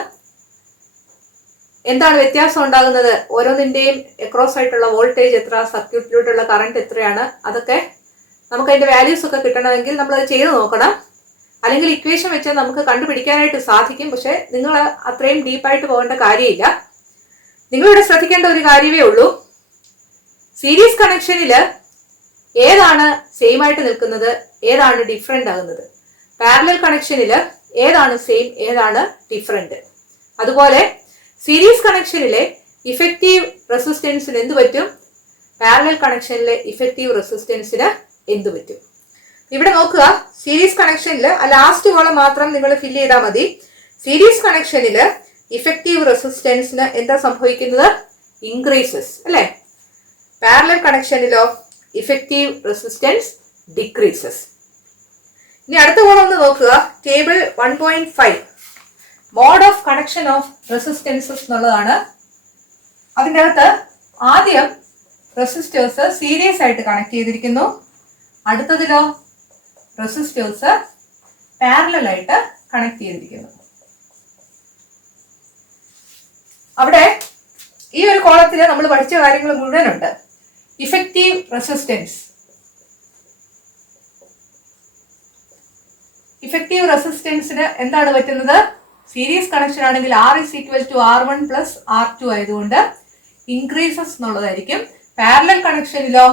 എന്താണ് വ്യത്യാസം ഉണ്ടാകുന്നത്, ഓരോന്നിന്റെയും അക്രോസ് ആയിട്ടുള്ള വോൾട്ടേജ് എത്ര, സർക്യൂട്ടിലോട്ടുള്ള കറണ്ട് എത്രയാണ്, അതൊക്കെ നമുക്ക് അതിന്റെ വാല്യൂസ് ഒക്കെ കിട്ടണമെങ്കിൽ നമ്മളത് ചെയ്ത് നോക്കണം. അല്ലെങ്കിൽ ഇക്വേഷൻ വെച്ച് നമുക്ക് കണ്ടുപിടിക്കാനായിട്ട് സാധിക്കും. പക്ഷെ നിങ്ങൾ അത്രയും ഡീപ്പായിട്ട് പോകേണ്ട കാര്യമില്ല. നിങ്ങളിവിടെ ശ്രദ്ധിക്കേണ്ട ഒരു കാര്യമേ ഉള്ളൂ, സീരീസ് കണക്ഷനിൽ ഏതാണ് സെയിം ആയിട്ട് നിൽക്കുന്നത്, ഏതാണ് ഡിഫറെന്റ് ആകുന്നത്. പാരലൽ കണക്ഷനിൽ ഏതാണ് സെയിം, ഏതാണ് ഡിഫറെന്റ്. അതുപോലെ സീരീസ് കണക്ഷനിലെ ഇഫക്റ്റീവ് റെസിസ്റ്റൻസിന് എന്ത് പറ്റും, പാരലൽ കണക്ഷനിലെ ഇഫക്റ്റീവ് റെസിസ്റ്റൻസിന് എന്ത് പറ്റും. ഇവിടെ നോക്കുക, സീരീസ് കണക്ഷനിൽ ലാസ്റ്റ് കോളം മാത്രം നിങ്ങൾ ഫില്ല് ചെയ്താൽ മതി. സീരീസ് കണക്ഷനിൽ ഇഫക്റ്റീവ് റെസിസ്റ്റൻസിന് എന്താ സംഭവിക്കുന്നത്, ഇൻക്രീസസ് അല്ലെ. പാരലൽ കണക്ഷനിലോ ഇഫക്റ്റീവ് റെസിസ്റ്റൻസ് ഡിക്രീസസ്. ഇനി അടുത്ത കോളം ഒന്ന് നോക്കുക, table 1.5 mode of connection of resistances എന്നുള്ളതാണ്. അതിൻ്റെ അകത്ത് ആദ്യം റെസിസ്റ്റേഴ്സ് സീരീസ് ആയിട്ട് കണക്ട് ചെയ്തിരിക്കുന്നു, അടുത്തതിലോ റെസിസ്റ്റേഴ്സ് പാരലൽ ആയിട്ട് കണക്ട് ചെയ്തിരിക്കുന്നു. അവിടെ ഈ ഒരു കോളത്തിൽ നമ്മൾ പഠിച്ച കാര്യങ്ങൾ മുഴുവനുണ്ട്. ഇഫക്റ്റീവ് റെസിസ്റ്റൻസ്, ഇഫക്റ്റീവ് റെസിസ്റ്റൻസിന് എന്താണ് പറ്റുന്നത്, സീരീസ് കണക്ഷൻ ആണെങ്കിൽ R=R1 + R2 ആയതുകൊണ്ട് ഇൻക്രീസസ് എന്നുള്ളതായിരിക്കും. പാരലൽ കണക്ഷനിലോ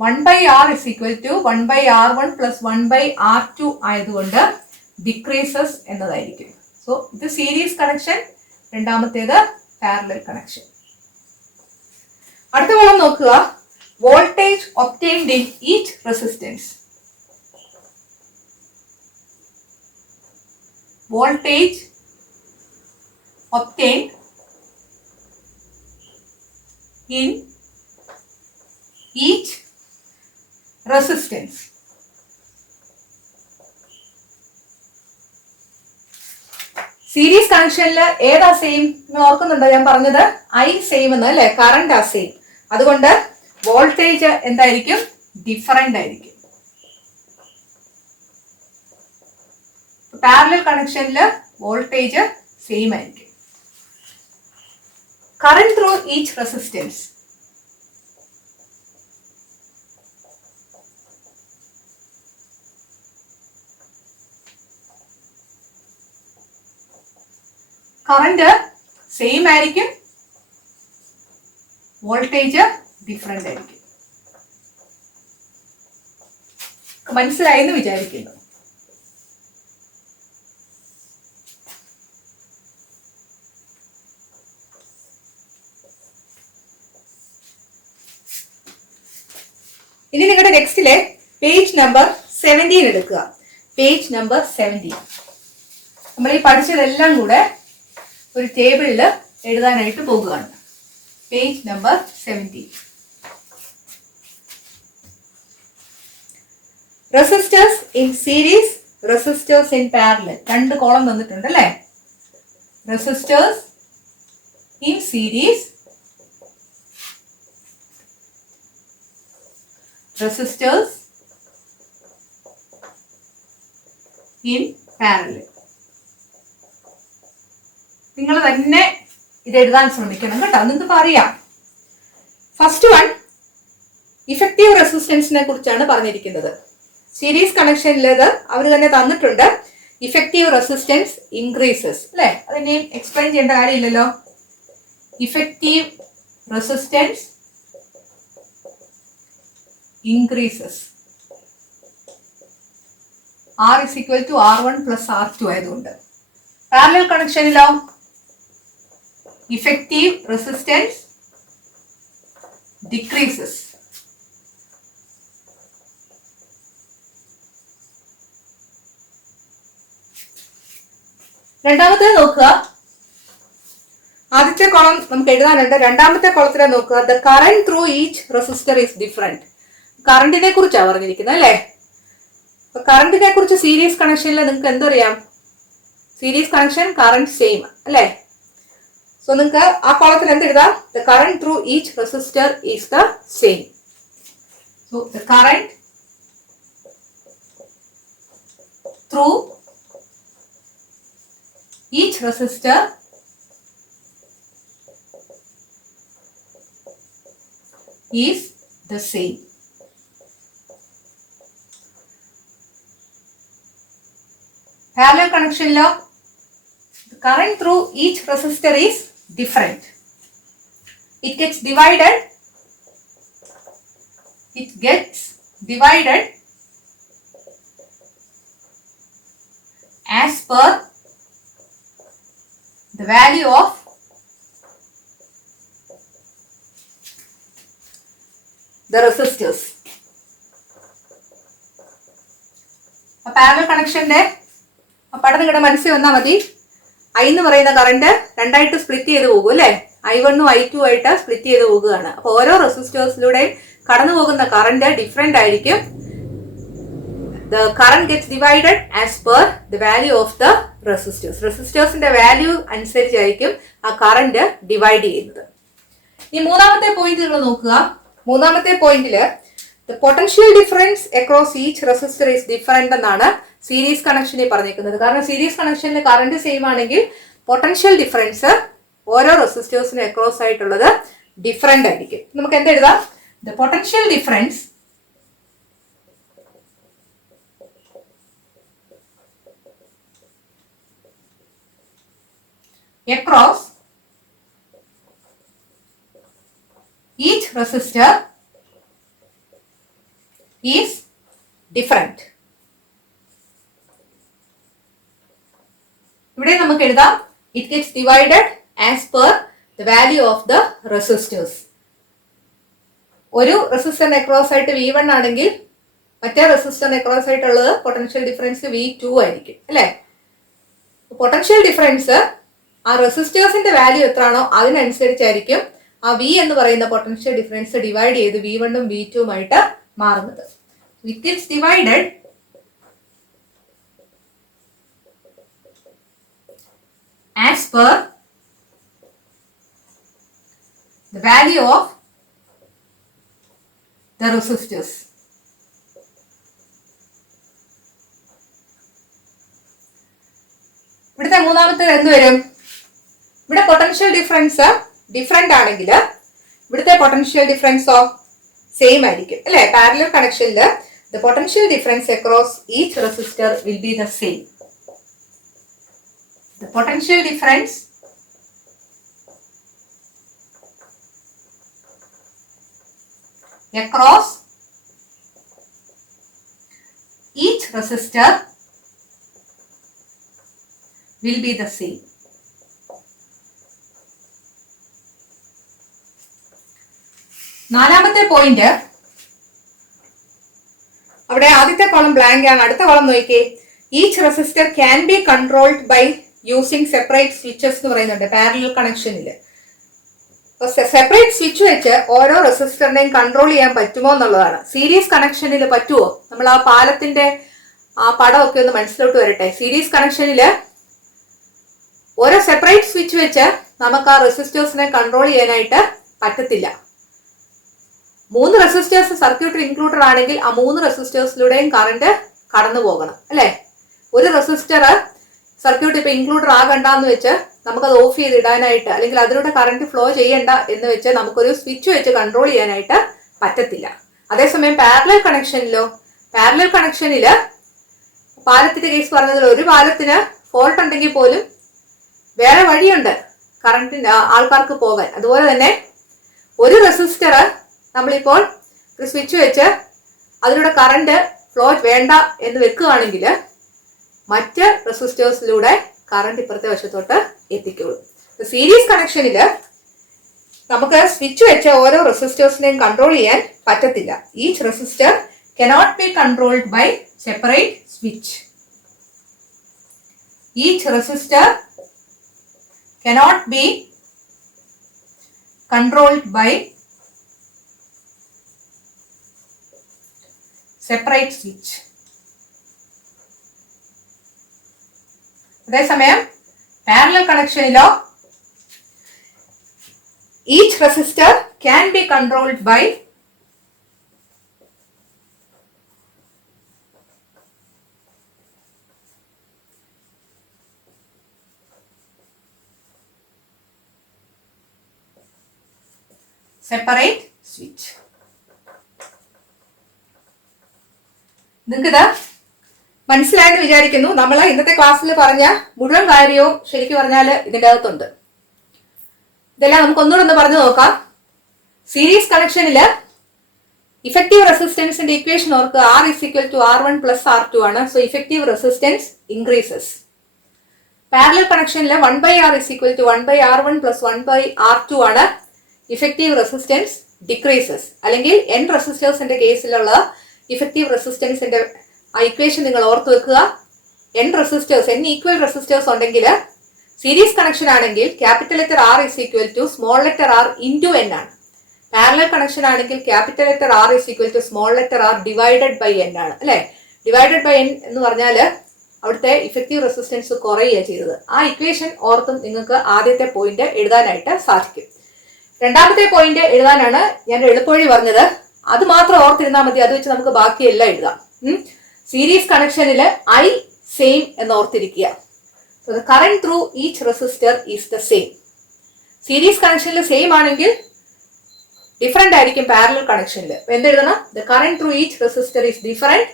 1/R = 1/R1 + 1/R2 ആയതുകൊണ്ട് ഡിക്രീസസ് എന്നതായിരിക്കും. സോ ഇത് സീരീസ് കണക്ഷൻ, രണ്ടാമത്തേത് പാരലൽ കണക്ഷൻ. അടുത്ത കോളം നോക്കുക, voltage obtained in each resistance. Voltage obtained in each resistance. Series കണക്ഷനിൽ ഏതാ സെയിം, നിങ്ങൾ ഓർക്കുന്നുണ്ടോ ഞാൻ പറഞ്ഞത്, ഐ സെയിം എന്ന് അല്ലെ, കറണ്ട് ആ സെയിം. അതുകൊണ്ട് വോൾട്ടേജ് എന്തായിരിക്കും, ഡിഫറെന്റ് ആയിരിക്കും. പാരലൽ കണക്ഷനിൽ വോൾട്ടേജ് സെയിം ആയിരിക്കും. Current through each resistance, current same ആയിരിക്കും, വോൾട്ടേജ് ഡിഫറെന്റ് ആയിരിക്കും. മനസ്സിലായെന്ന് വിചാരിക്കുന്നു. ടെക്സ്റ്റിലെ പേജ് നമ്പർ 17 എടുക്കുക. Page number 17. നമ്മൾ ഈ പഠിച്ചതെല്ലാം കൂടെ ഒരു ടേബിളിൽ എഴുതാനായിട്ട് പോകുകയാണ്. Page number 17. Resistors in series, resistors in parallel. 2 column തന്നിട്ടുണ്ട് അല്ലേ? Resistors in series, resistors in parallel. നിങ്ങൾ തന്നെ ഇത് എഴുതാൻ ശ്രമിക്കണം കേട്ടോ. നിങ്ങൾക്ക് അറിയാം. ഫസ്റ്റ് വൺ ഇഫക്റ്റീവ് റെസിസ്റ്റൻസിനെ കുറിച്ചാണ് പറഞ്ഞിരിക്കുന്നത്. സീരീസ് കണക്ഷനിലേത് അവർ തന്നെ തന്നിട്ടുണ്ട്. ഇഫക്റ്റീവ് റെസിസ്റ്റൻസ് ഇൻക്രീസസ് അല്ലെ? അതിനെയും എക്സ്പ്ലെയിൻ ചെയ്യേണ്ട കാര്യമില്ലല്ലോ. Effective resistance increases. R is equal to R1 plus R2 ആയതുകൊണ്ട്. പാരലൽ കണക്ഷനിലോ ഇഫക്റ്റീവ് റെസിസ്റ്റൻസ് ഡിക്രീസസ്. രണ്ടാമത്തെ നോക്കുക. ആദ്യത്തെ കോളം നമുക്ക് എഴുതാനുണ്ട്. രണ്ടാമത്തെ കോളത്തിലെ നോക്കുക. The current through each resistor is different. കറണ്ടിനെ കുറിച്ചാണ് പറഞ്ഞിരിക്കുന്നത് അല്ലേ? അപ്പൊ കറണ്ടിനെ കുറിച്ച് സീരീസ് കണക്ഷനിൽ നിങ്ങൾക്ക് എന്തറിയാം? സീരീസ് കണക്ഷൻ കറന്റ് സെയിം അല്ലേ? സോ നിങ്ങൾക്ക് ആ കോളത്തിൽ എന്തെഴുതാം? The current through each resistor is the same. So the current through each resistor is the same. Parallel connection law, the current through each resistor is different. It gets divided as per the value of the resistors. A parallel connection there. പഠനം നിങ്ങളുടെ മനസ്സിൽ വന്നാൽ മതി. I എന്ന് പറയുന്ന current രണ്ടായിട്ട് split ചെയ്ത് പോകും അല്ലേ? I1 I2 ആയിട്ട് സ്പ്ലിറ്റ് ചെയ്ത് പോകുകയാണ്. അപ്പോൾ ഓരോ റെസിസ്റ്റേഴ്സിലൂടെയും കടന്നു പോകുന്ന കറണ്ട് ഡിഫറെന്റ് ആയിരിക്കും. The current gets divided as per the value of the resistors. റെസിസ്റ്റേഴ്സിന്റെ വാല്യൂ അനുസരിച്ചായിരിക്കും ആ കറന്റ് ഡിവൈഡ് ചെയ്യുന്നത്. ഈ മൂന്നാമത്തെ പോയിന്റ് നിങ്ങൾ നോക്കുക. മൂന്നാമത്തെ പോയിന്റില് the potential difference across each resistor is different എന്നാണ് സീരീസ് കണക്ഷനിൽ പറഞ്ഞിരിക്കുന്നത്. കാരണം സീരീസ് കണക്ഷനിൽ കറണ്ട് സെയിം ആണെങ്കിൽ പൊട്ടൻഷ്യൽ ഡിഫറൻസ് ഓരോ റെസിസ്റ്റേഴ്സിനും അക്രോസ് ആയിട്ടുള്ളത് ഡിഫറെന്റ് ആയിരിക്കും. നമുക്ക് എന്തെഴുതാം? The potential difference across each resistor is different. ഇവിടെ നമുക്ക് എഴുതാം it gets divided as per the value of the resistors. ഒരു റെസിസ്റ്ററിന് അക്രോസ് ആയിട്ട് V1 ആണെങ്കിൽ മറ്റേ റെസിസ്റ്ററിന് അക്രോസ് ആയിട്ടുള്ളത് പൊട്ടൻഷ്യൽ ഡിഫറൻസ് V2 ആയിരിക്കും അല്ലേ? പൊട്ടൻഷ്യൽ ഡിഫറൻസ് ആ റെസിസ്റ്റേഴ്സിന്റെ വാല്യൂ എത്രയാണോ അതിനനുസരിച്ചായിരിക്കും ആ V എന്ന് പറയുന്ന പൊട്ടൻഷ്യൽ ഡിഫറൻസ് ഡിവൈഡ് ചെയ്ത് V1 ഉം V2 ആയിട്ട് മാറുന്നത്. It gets divided as per the value of the resistors. ഇവിടുത്തെ മൂന്നാമത്തെ എന്ത് വരും? ഇവിടെ പൊട്ടൻഷ്യൽ ഡിഫറൻസ് ഡിഫറെന്റ് ആണെങ്കിൽ ഇവിടുത്തെ പൊട്ടൻഷ്യൽ ഡിഫറൻസോ സെയിം ആയിരിക്കും അല്ലെ? പാരലൽ കണക്ഷനിൽ the potential difference across each resistor will be the same. The potential difference across each resistor will be the same. നാലാമത്തെ പോയിന്റ് അവിടെ ആദ്യത്തെ കോളം ബ്ലാങ്ക് ആണ്. അടുത്ത കോളം നോക്കിയേ, each resistor can be controlled by using separate switches എന്ന് പറയുന്നുണ്ട് parallel കണക്ഷനിൽ. അപ്പൊ സെപ്പറേറ്റ് സ്വിച്ച് വെച്ച് ഓരോ റെസിസ്റ്ററിനെയും കൺട്രോൾ ചെയ്യാൻ പറ്റുമോ എന്നുള്ളതാണ്. സീരീസ് കണക്ഷനിൽ പറ്റുമോ? നമ്മൾ ആ പാലത്തിന്റെ ആ പടമൊക്കെ ഒന്ന് മനസ്സിലോട്ട് വരട്ടെ. സീരീസ് കണക്ഷനില് ഓരോ സെപ്പറേറ്റ് സ്വിച്ച് വെച്ച് നമുക്ക് ആ റെസിസ്റ്റേഴ്സിനെ കൺട്രോൾ ചെയ്യാനായിട്ട് പറ്റത്തില്ല. 3 റെസിസ്റ്റേഴ്സ് സർക്യൂട്ടർ ഇൻക്ലൂഡഡ് ആണെങ്കിൽ ആ 3 റെസിസ്റ്റേഴ്സിലൂടെയും കറണ്ട് കടന്നു പോകണം അല്ലെ. ഒരു റെസിസ്റ്റർ സർക്യൂട്ട് ഇപ്പൊ ഇൻക്ലൂഡഡ് ആകണ്ടെന്ന് വെച്ച് നമുക്കത് ഓഫ് ചെയ്ത് ഇടാനായിട്ട്, അല്ലെങ്കിൽ അതിലൂടെ കറണ്ട് ഫ്ലോ ചെയ്യണ്ട എന്ന് വെച്ച് നമുക്കൊരു സ്വിച്ച് വെച്ച് കൺട്രോൾ ചെയ്യാനായിട്ട് പറ്റത്തില്ല. അതേസമയം പാരലൽ കണക്ഷനില് പാലത്തിന്റെ കേസ് പറഞ്ഞതിൽ ഒരു പാലത്തിന് ഫോൾട്ട് ഉണ്ടെങ്കിൽ പോലും വേറെ വഴിയുണ്ട് കറണ്ടിന് ആൾക്കാർക്ക് പോകാൻ. അതുപോലെ തന്നെ ഒരു റെസിസ്റ്റർ നമ്മളിപ്പോൾ ഒരു സ്വിച്ച് വെച്ച് അതിലൂടെ കറണ്ട് ഫ്ലോ വേണ്ട എന്ന് വെക്കുകയാണെങ്കിൽ മറ്റ് റെസിസ്റ്റേഴ്സിലൂടെ കറണ്ട് ഇപ്പുറത്തെ വശത്തോട്ട് എത്തിക്കുള്ളൂ. സീരീസ് കണക്ഷനിൽ നമുക്ക് സ്വിച്ച് വെച്ച് ഓരോ റെസിസ്റ്റേഴ്സിനെയും കൺട്രോൾ ചെയ്യാൻ പറ്റത്തില്ല. Each resistor cannot be controlled by separate switch. Each resistor cannot be controlled by separate switch. അതേസമയം പാരലൽ കണക്ഷനിലോ each resistor can be controlled by separate switch. നിങ്ങൾക്കിത് മനസ്സിലായെന്ന് വിചാരിക്കുന്നു. നമ്മൾ ഇന്നത്തെ ക്ലാസ്സിൽ പറഞ്ഞ മുഴുവൻ കാര്യവും ശരിക്കും പറഞ്ഞാൽ ഇതിൻ്റെ അകത്തുണ്ട്. ഇതെല്ലാം നമുക്ക് ഒന്നുകൂടെ പറഞ്ഞു നോക്കാം. സീരീസ് കണക്ഷനിൽ ഇഫക്റ്റീവ് റെസിസ്റ്റൻസിന്റെ ഇക്വേഷൻ ഓർക്ക് R = R1 + R2 ആണ്. So effective resistance increases. Parallel കണക്ഷനിൽ 1/R = 1/R1 + 1/R2 ആണ്. Effective resistance decreases. അല്ലെങ്കിൽ n റെസിസ്റ്റേഴ്സിന്റെ കേസിലുള്ള ഇഫക്റ്റീവ് റെസിസ്റ്റൻസിന്റെ ആ ഇക്വേഷൻ നിങ്ങൾ ഓർത്ത് വെക്കുക. n ഈക്വൽ റെസിസ്റ്റേഴ്സ് ഉണ്ടെങ്കിൽ സീരീസ് കണക്ഷൻ ആണെങ്കിൽ capital letter R = small letter r into n ആണ്. പാരലൽ കണക്ഷൻ ആണെങ്കിൽ capital letter R = small letter r divided by n ആണ് അല്ലെ. ഡിവൈഡഡ് ബൈ n എന്ന് പറഞ്ഞാൽ അവിടുത്തെ ഇഫക്റ്റീവ് റെസിസ്റ്റൻസ് കുറയുക ചെയ്തത്. ആ ഇക്വേഷൻ ഓർത്തും നിങ്ങൾക്ക് ആദ്യത്തെ പോയിന്റ് എഴുതാനായിട്ട് സാധിക്കും. രണ്ടാമത്തെ പോയിന്റ് എഴുതാനാണ് ഞാൻ എളുപ്പവഴി പറഞ്ഞത്. അത് മാത്രം ഓർത്തിരുന്നാൽ മതി. അത് വെച്ച് നമുക്ക് ബാക്കിയെല്ലാം എഴുതാം. സീരീസ് കണക്ഷനിൽ I സെയിം എന്ന് ഓർത്തിരിക്കുക. So the current through each resistor is the same. Series കണക്ഷനിൽ സെയിം ആണെങ്കിൽ ഡിഫറെന്റ് ആയിരിക്കും പാരലൽ കണക്ഷനിൽ. എന്തെഴുതണം? The current through each resistor is different.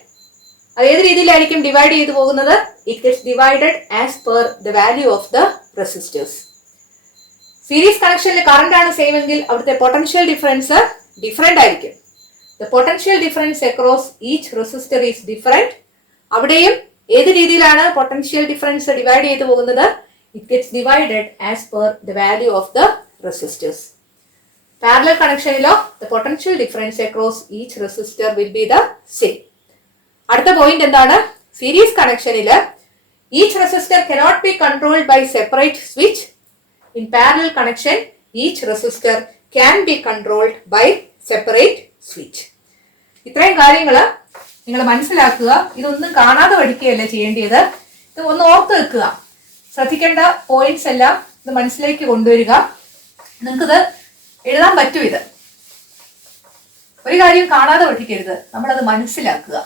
അത് ഏത് രീതിയിലായിരിക്കും ഡിവൈഡ് ചെയ്തു പോകുന്നത്? It gets divided as per the value of the resistors. Series കണക്ഷനിൽ കറണ്ട് ആണ് സെയിം എങ്കിൽ അവിടുത്തെ പൊട്ടൻഷ്യൽ ഡിഫറൻസ് ഡിഫറെന്റ് ആയിരിക്കും. The potential difference across each resistor is different. അവിടെയും ഏത് രീതിയിലാണ് പൊട്ടൻഷ്യൽ ഡിഫറൻസ് ഡിവൈഡ് ചെയ്തു പോകുന്നത്? It gets divided as per the value of the resistors. Parallel കണക്ഷനിലോ the potential difference across each resistor will be the same. അടുത്ത point എന്താണ്? Series കണക്ഷനിൽ each resistor cannot be controlled by separate switch. In parallel connection, each resistor can be controlled by separate switch. ഇത്രയും കാര്യങ്ങൾ നിങ്ങൾ മനസ്സിലാക്കുക. ഇതൊന്നും കാണാതെ പഠിക്കുകയല്ല ചെയ്യേണ്ടത്. ഇത് ഒന്ന് ഓർത്ത് വെക്കുക. ശ്രദ്ധിക്കേണ്ട പോയിന്റ്സ് എല്ലാം ഇത് മനസ്സിലേക്ക് കൊണ്ടുവരിക. നിങ്ങൾക്കിത് എഴുതാൻ പറ്റും. ഇത് ഒരു കാര്യം കാണാതെ പഠിക്കരുത്, നമ്മളത് മനസ്സിലാക്കുക.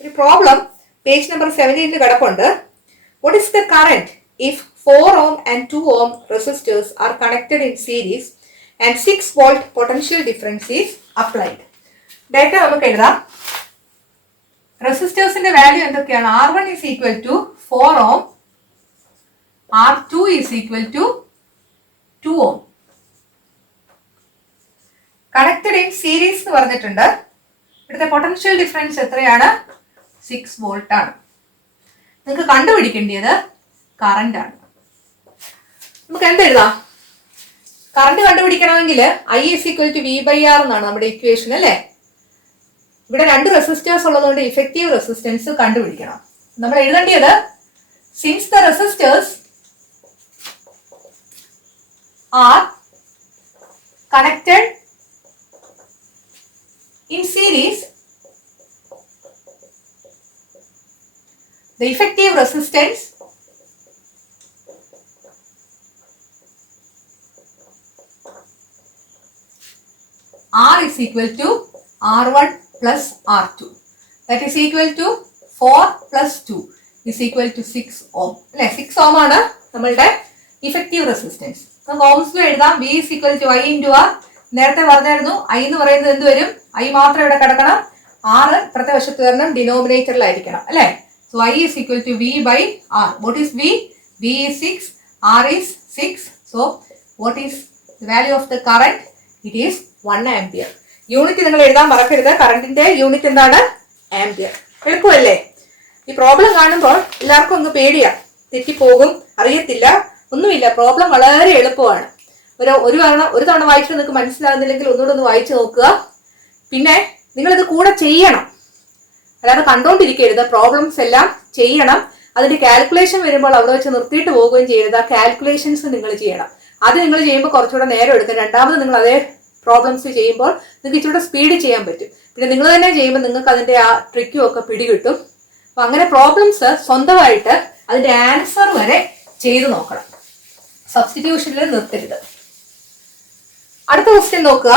ഒരു പ്രോബ്ലം പേജ് നമ്പർ 17 കിടപ്പുണ്ട്. What is the current if 4 ohm and 2 ohm resistors are connected in series and 6 volt potential difference is applied? Data നമുക്ക് എഴുതാം. റെസിസ്റ്റേഴ്സിന്റെ വാല്യൂ എന്തൊക്കെയാണ്? R1 = 4 ohm, R2 = 2 ohm. Connected in series എന്ന് പറഞ്ഞിട്ടുണ്ട്. ഇവിടുത്തെ potential difference എത്രയാണ്? 6 volt ആണ്. നിങ്ങൾക്ക് കണ്ടുപിടിക്കേണ്ടത് കറണ്ട് ആണ്. നമുക്ക് എന്തെഴുതാം? കറണ്ട് കണ്ടുപിടിക്കണമെങ്കിൽ I = V/R എന്നാണ് നമ്മുടെ ഇക്വേഷൻ അല്ലേ. ഇവിടെ രണ്ട് റെസിസ്റ്റേഴ്സ് ഉള്ളതുകൊണ്ട് ഇഫക്റ്റീവ് റെസിസ്റ്റൻസ് കണ്ടുപിടിക്കണം. നമ്മൾ എഴുതേണ്ടത് since the resistors R connected in series, the effective resistance R is equal to R1 plus R2. That is equal to 4 plus 2 is equal to 6 ohm. അല്ലെ 6 ohm ആണ് നമ്മളുടെ ഇഫക്റ്റീവ് റെസിസ്റ്റൻസ്. നമുക്ക് ഓംസിലും എഴുതാം V is equal to I into R. നേരത്തെ പറഞ്ഞായിരുന്നു I എന്ന് പറയുന്നത് എന്ത് വരും? I മാത്രം ഇവിടെ കിടക്കണം, R ഇപ്പുറത്തെ വശത്ത് വരണം, ഡിനോമിനേറ്ററിലായിരിക്കണം അല്ലെ. So I is equal to V by R. What is V? V is 6, R is 6. So what is the value of the current? It is 1 ampere. Unit നിങ്ങൾ എഴുതാൻ മറക്കരുത്. കറണ്ടിന്റെ യൂണിറ്റ് എന്താണ്? ആംപിയർ. എളുപ്പമല്ലേ? ഈ പ്രോബ്ലം കാണുമ്പോൾ എല്ലാവർക്കും അങ്ങ് പേടിയാ, തെറ്റിപ്പോകും, അറിയത്തില്ല, ഒന്നുമില്ല. പ്രോബ്ലം വളരെ എളുപ്പമാണ്. ഒരു തവണ വായിച്ചിട്ട് നിങ്ങൾക്ക് മനസ്സിലാകുന്നില്ലെങ്കിൽ ഒന്നുകൂടെ ഒന്ന് വായിച്ചു നോക്കുക. പിന്നെ നിങ്ങളിത് കൂടെ ചെയ്യണം, അല്ലാതെ കണ്ടോണ്ടിരിക്കരുത്. പ്രോബ്ലംസ് എല്ലാം ചെയ്യണം. അതിന്റെ കാൽക്കുലേഷൻ വരുമ്പോൾ അവിടെ വെച്ച് നിർത്തിയിട്ട് പോവുകയും ചെയ്യരുത്. ആ കാൽക്കുലേഷൻസ് നിങ്ങൾ ചെയ്യണം. അത് നിങ്ങൾ ചെയ്യുമ്പോൾ കുറച്ചുകൂടെ നേരം എടുക്കും. രണ്ടാമത് നിങ്ങൾ അതേ പ്രോബ്ലംസ് ചെയ്യുമ്പോൾ നിങ്ങൾക്ക് ഇച്ചിരി സ്പീഡ് ചെയ്യാൻ പറ്റും. പിന്നെ നിങ്ങൾ തന്നെ ചെയ്യുമ്പോൾ നിങ്ങൾക്ക് അതിന്റെ ആ ട്രിക്കും ഒക്കെ പിടികിട്ടും. അപ്പൊ അങ്ങനെ പ്രോബ്ലംസ് സ്വന്തമായിട്ട് അതിന്റെ ആൻസർ വരെ ചെയ്തു നോക്കണം. സബ്സ്റ്റിറ്റ്യൂഷനിൽ നിർത്തരുത്. അടുത്ത ക്വസ്റ്റ്യൻ നോക്കുക.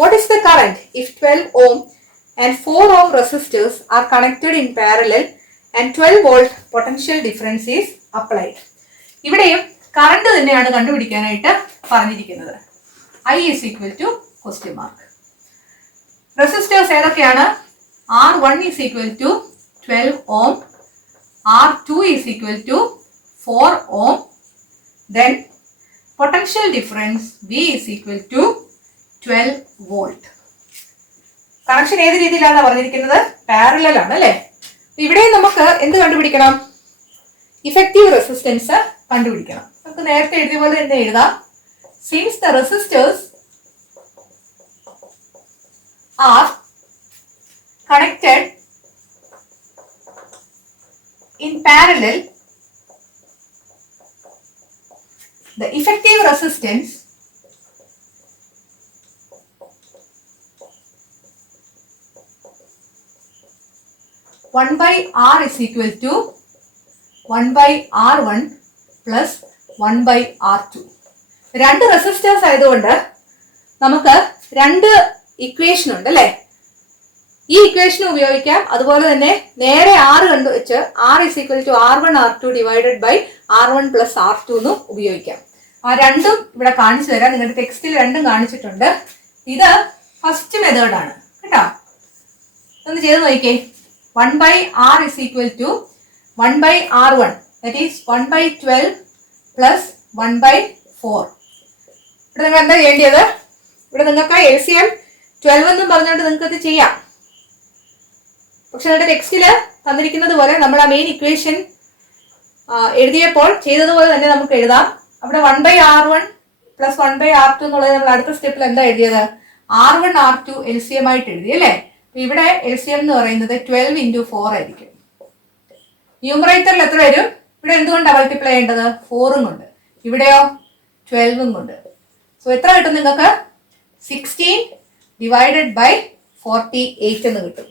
What is the current if 12 ohm and 4 ohm resistors are connected in parallel and 12 volt potential difference is applied. ഇവിടെയും കറണ്ട് തന്നെയാണ് കണ്ടുപിടിക്കാനായിട്ട് പറഞ്ഞിരിക്കുന്നത്. I is equal to question mark. Resistors ഏതൊക്കെയാണ്? R1 is equal to 12 ohm, R2 is equal to 4 ohm, then potential difference V is equal to 12 volt. Connection ഏത് രീതിയിലാണ് പറഞ്ഞിരിക്കുന്നത്? Parallel ആണ് അല്ലെ. ഇവിടെ നമുക്ക് എന്ത് കണ്ടുപിടിക്കണം? ഇഫക്റ്റീവ് റെസിസ്റ്റൻസ് കണ്ടുപിടിക്കണം. നമുക്ക് നേരത്തെ എഴുതിയ പോലെ തന്നെ എഴുതാം. Since the resistors R connected in parallel, the effective resistance one by R is equal to 1 by R1 plus 1 by R2. രണ്ട് റെസിസ്റ്റേഴ്സ് ആയതുകൊണ്ട് നമുക്ക് രണ്ട് ഇക്വേഷൻ ഉണ്ട് അല്ലെ. ഈ ഇക്വേഷൻ ഉപയോഗിക്കാം. അതുപോലെ തന്നെ നേരെ R കണ്ടുവച്ച് R is equal to R1 R2 divided by R1 plus R2 എന്ന് ഉപയോഗിക്കാം. ആ രണ്ടും ഇവിടെ കാണിച്ചു തരാം. നിങ്ങളുടെ ടെക്സ്റ്റിൽ രണ്ടും കാണിച്ചിട്ടുണ്ട്. ഇത് ഫസ്റ്റ് മെത്തേഡാണ് കേട്ടോ. ഒന്ന് ചെയ്ത് നോക്കിക്കേ. 1 by R is equal to 1 by R1, that is 1 by 12 plus 1 by 4. ഇവിടെ നിങ്ങൾ എന്താ ചെയ്യേണ്ടത്? ഇവിടെ നിങ്ങൾക്ക് LCM 12 എന്നും പറഞ്ഞുകൊണ്ട് നിങ്ങൾക്ക് ഇത് ചെയ്യാം. പക്ഷെ നിങ്ങളുടെ ടെക്സ്റ്റിൽ തന്നിരിക്കുന്നത് പോലെ നമ്മൾ ആ മെയിൻ ഇക്വേഷൻ എഴുതിയപ്പോൾ ചെയ്തതുപോലെ തന്നെ നമുക്ക് എഴുതാം. അവിടെ 1 by R1 plus 1 by R2 എന്നുള്ളത് നമ്മൾ അടുത്ത സ്റ്റെപ്പിൽ എന്താ എഴുതിയത്? R1 R2 LCM ആയിട്ട് എഴുതി അല്ലേ. ഇവിടെ LCM എന്ന് പറയുന്നത് 12 into 4 ആയിരിക്കും. ന്യൂമറേറ്ററിൽ എത്ര വരും? ഇവിടെ എന്തുകൊണ്ടാണ് മൾട്ടിപ്ലൈ ചെയ്യേണ്ടത്? 4 കൊണ്ട്. ഇവിടെയോ 12 കൊണ്ട്. സോ എത്ര കിട്ടും നിങ്ങൾക്ക്? 16 divided by 48 എന്ന് കിട്ടും.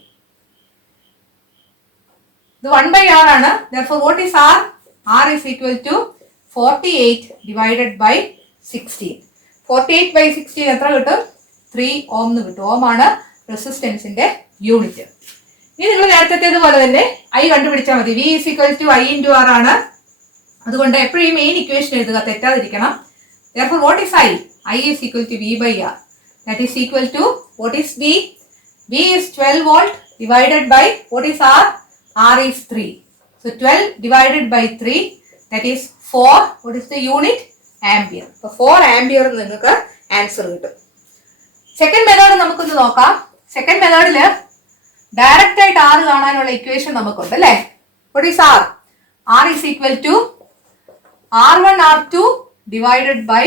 ഇത് 1 by R ആണ്. Therefore what is R? R is equal to 48 divided by 16. 48 by 16 എത്ര കിട്ടും? 3 ohm എന്ന് കിട്ടും. ഓം ആണ് റെസിസ്റ്റൻസിന്റെ യൂണിറ്റ്. ഇനി നിങ്ങൾ നേരത്തേതുപോലെ തന്നെ I കണ്ടുപിടിച്ചാൽ മതി. V is equal to I into R ആണ്. അതുകൊണ്ട് എപ്പോഴും ഈ മെയിൻ ഇക്വേഷൻ എഴുതുക, തെറ്റാതിരിക്കണം. Therefore what is I? I is equal to V by R. That is equal to what is V? V is 12 volt divided by what is R? R is 3. So 12 divided by 3, that is 4. What is the unit? Ampere. So 4 ampere നിങ്ങൾക്ക് answer കിട്ടും. Second method നമുക്കൊന്ന് നോക്കാം. Second മെത്തേഡില് direct ആയിട്ട് R കാണാനുള്ള equation നമുക്കുണ്ട് അല്ലെ. what is R? R is equal to R1 R2 divided by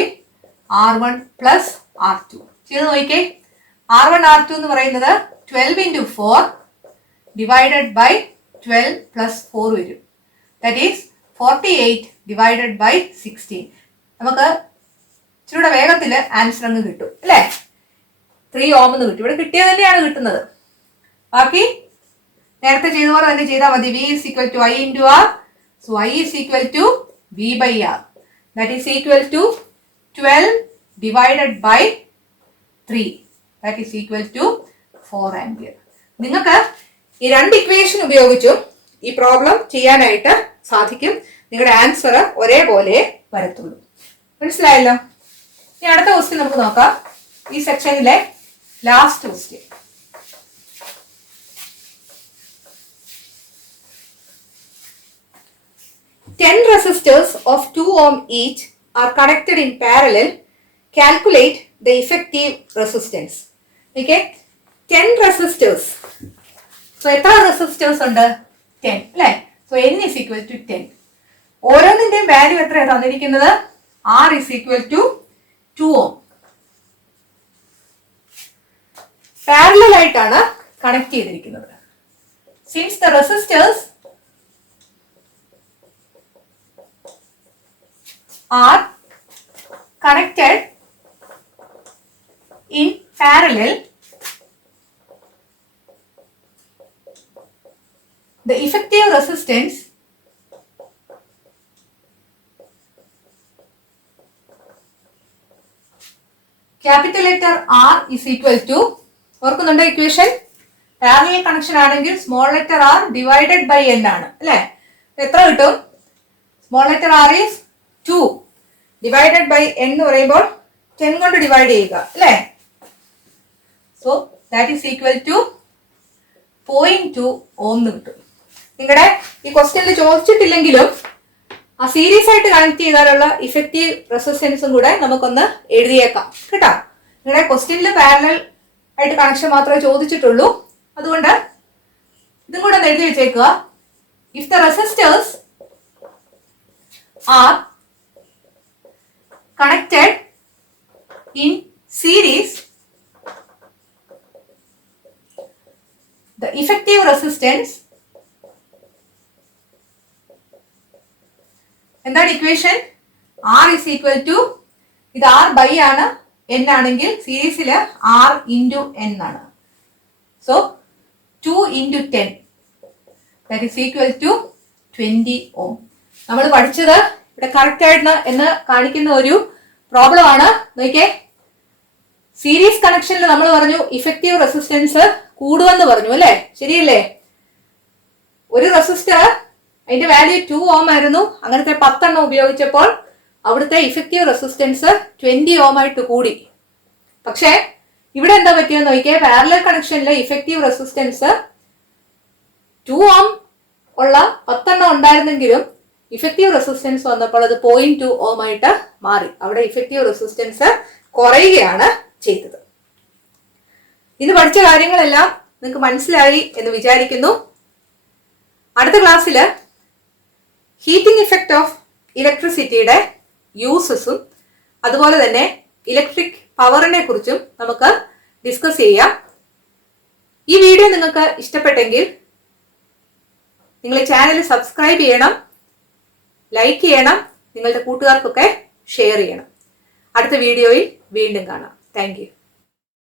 R1 plus R2. ചെയ്ത് നോക്കിക്കേ. R1 R2 എന്ന് പറയുന്നത് 12 into 4 divided by 12 plus 4 വരും. That is 48 divided by 16. നമുക്ക് ഇച്ചിരൂടെ വേഗത്തിൽ ആൻസർ അങ്ങ് കിട്ടും അല്ലേ? 3 ohm എന്ന് കിട്ടും. ഇവിടെ കിട്ടിയത് തന്നെയാണ് കിട്ടുന്നത്. ബാക്കി നേരത്തെ ചെയ്ത പോലെ തന്നെ ചെയ്താൽ മതി. V is equal to I into R. So I is equal to V by R. That is equal to 12 divided by 3. That is equal to 4 ampere. നിങ്ങൾക്ക് ഈ രണ്ട് ഇക്വേഷൻ ഉപയോഗിച്ചും ഈ പ്രോബ്ലം ചെയ്യാനായിട്ട് സാധിക്കും. നിങ്ങളുടെ ആൻസർ ഒരേപോലെ വരത്തുള്ളൂ. മനസ്സിലായല്ലോ? ഇനി അടുത്ത ക്വസ്റ്റ്യൻ നമുക്ക് നോക്കാം. ഈ സെക്ഷനിലെ last question. Ten resistors of 2 ohm each are connected in parallel. Calculate the effective resistance. Okay, 10 resistors. So എത്ര resistors ഉണ്ട്? 10 അല്ലേ? So n is equal to 10. ഓരോന്നിന്റെയും വാല്യൂ എത്രയാണ് തന്നിരിക്കുന്നത്? R is equal to 2 ohm. Parallel ആയിട്ടാണ് connect ചെയ്തിരിക്കുന്നത്. Since the resistors are connected in parallel, the effective resistance capital letter R is equal to, ഓർക്കുന്നുണ്ടോ equation? Parallel connection ആണെങ്കിൽ small letter R divided by n ആണ് അല്ലേ? എത്ര കിട്ടും? Small letter R is 2 divided by n എന്ന് പറയുമ്പോൾ 10 കൊണ്ട് divide ചെയ്യുക അല്ലേ? So that is equal to 0.2 ohm എന്ന് കിട്ടും. നിങ്ങളുടെ ഈ ക്വസ്റ്റ്യനിൽ ചോദിച്ചിട്ടില്ലെങ്കിലും ആ സീരീസ് ആയിട്ട് കണക്ട് ചെയ്താലുള്ള ഇഫക്റ്റീവ് റെസിസ്റ്റൻസും കൂടെ നമുക്കൊന്ന് എഴുതിയേക്കാം കേട്ടോ. നിങ്ങളുടെ ക്വസ്റ്റ്യനിൽ പാരലൽ ആയിട്ട് കണക്ഷൻ മാത്രമേ ചോദിച്ചിട്ടുള്ളൂ. അതുകൊണ്ട് ഇതും കൂടെ ഒന്ന് എഴുതി വെച്ചേക്കുക. If the resistors are connected in series, the effective resistance, എന്താണ് equation? R is equal to, ഇത് R by ആണ്, n ആണെങ്കിൽ സീരീസിൽ R into n ആണ്. So 2 into 10 that is equal to 20 ohm. നമ്മൾ പഠിച്ചത് ഇവിടെ കറക്റ്റ് ആയിട്ട് എന്ന് കാണിക്കുന്ന ഒരു പ്രോബ്ലം ആണ്. നോക്കിയേ, സീരീസ് കണക്ഷനിൽ നമ്മൾ പറഞ്ഞു ഇഫക്റ്റീവ് റെസിസ്റ്റൻസ് കൂടുമെന്ന് പറഞ്ഞു അല്ലേ? ശരിയല്ലേ? ഒരു റെസിസ്റ്റർ അതിന്റെ വാല്യൂ 2 ohm ആയിരുന്നു. അങ്ങനത്തെ 10 എണ്ണം ഉപയോഗിച്ചപ്പോൾ അവിടുത്തെ ഇഫക്റ്റീവ് റെസിസ്റ്റൻസ് 20 ohm ആയിട്ട് കൂടി. പക്ഷേ ഇവിടെ എന്താ പറ്റിയെന്ന് നോക്കിയേ, പാരലൽ കണക്ഷനിലെ ഇഫക്റ്റീവ് റെസിസ്റ്റൻസ് 2 ohm ഉള്ള 10 എണ്ണം ഉണ്ടായിരുന്നെങ്കിലും ഇഫക്റ്റീവ് റെസിസ്റ്റൻസ് വന്നപ്പോൾ അത് 0.2 ohm ആയിട്ട് മാറി. അവിടെ ഇഫക്റ്റീവ് റെസിസ്റ്റൻസ് കുറയുകയാണ് ചെയ്തത്. ഇന്ന് പഠിച്ച കാര്യങ്ങളെല്ലാം നിങ്ങൾക്ക് മനസ്സിലായി എന്ന് വിചാരിക്കുന്നു. അടുത്ത ക്ലാസ്സിൽ ഹീറ്റിംഗ് ഇഫക്റ്റ് ഓഫ് ഇലക്ട്രിസിറ്റിയുടെ യൂസസും അതുപോലെ തന്നെ ഇലക്ട്രിക് പവറിനെ കുറിച്ചും നമുക്ക് ഡിസ്കസ് ചെയ്യാം. ഈ വീഡിയോ നിങ്ങൾക്ക് ഇഷ്ടപ്പെട്ടെങ്കിൽ നിങ്ങൾ ചാനൽ സബ്സ്ക്രൈബ് ചെയ്യണം, ലൈക്ക് ചെയ്യണം, നിങ്ങളുടെ കൂട്ടുകാർക്കൊക്കെ ഷെയർ ചെയ്യണം. അടുത്ത വീഡിയോയിൽ വീണ്ടും കാണാം. Thank you.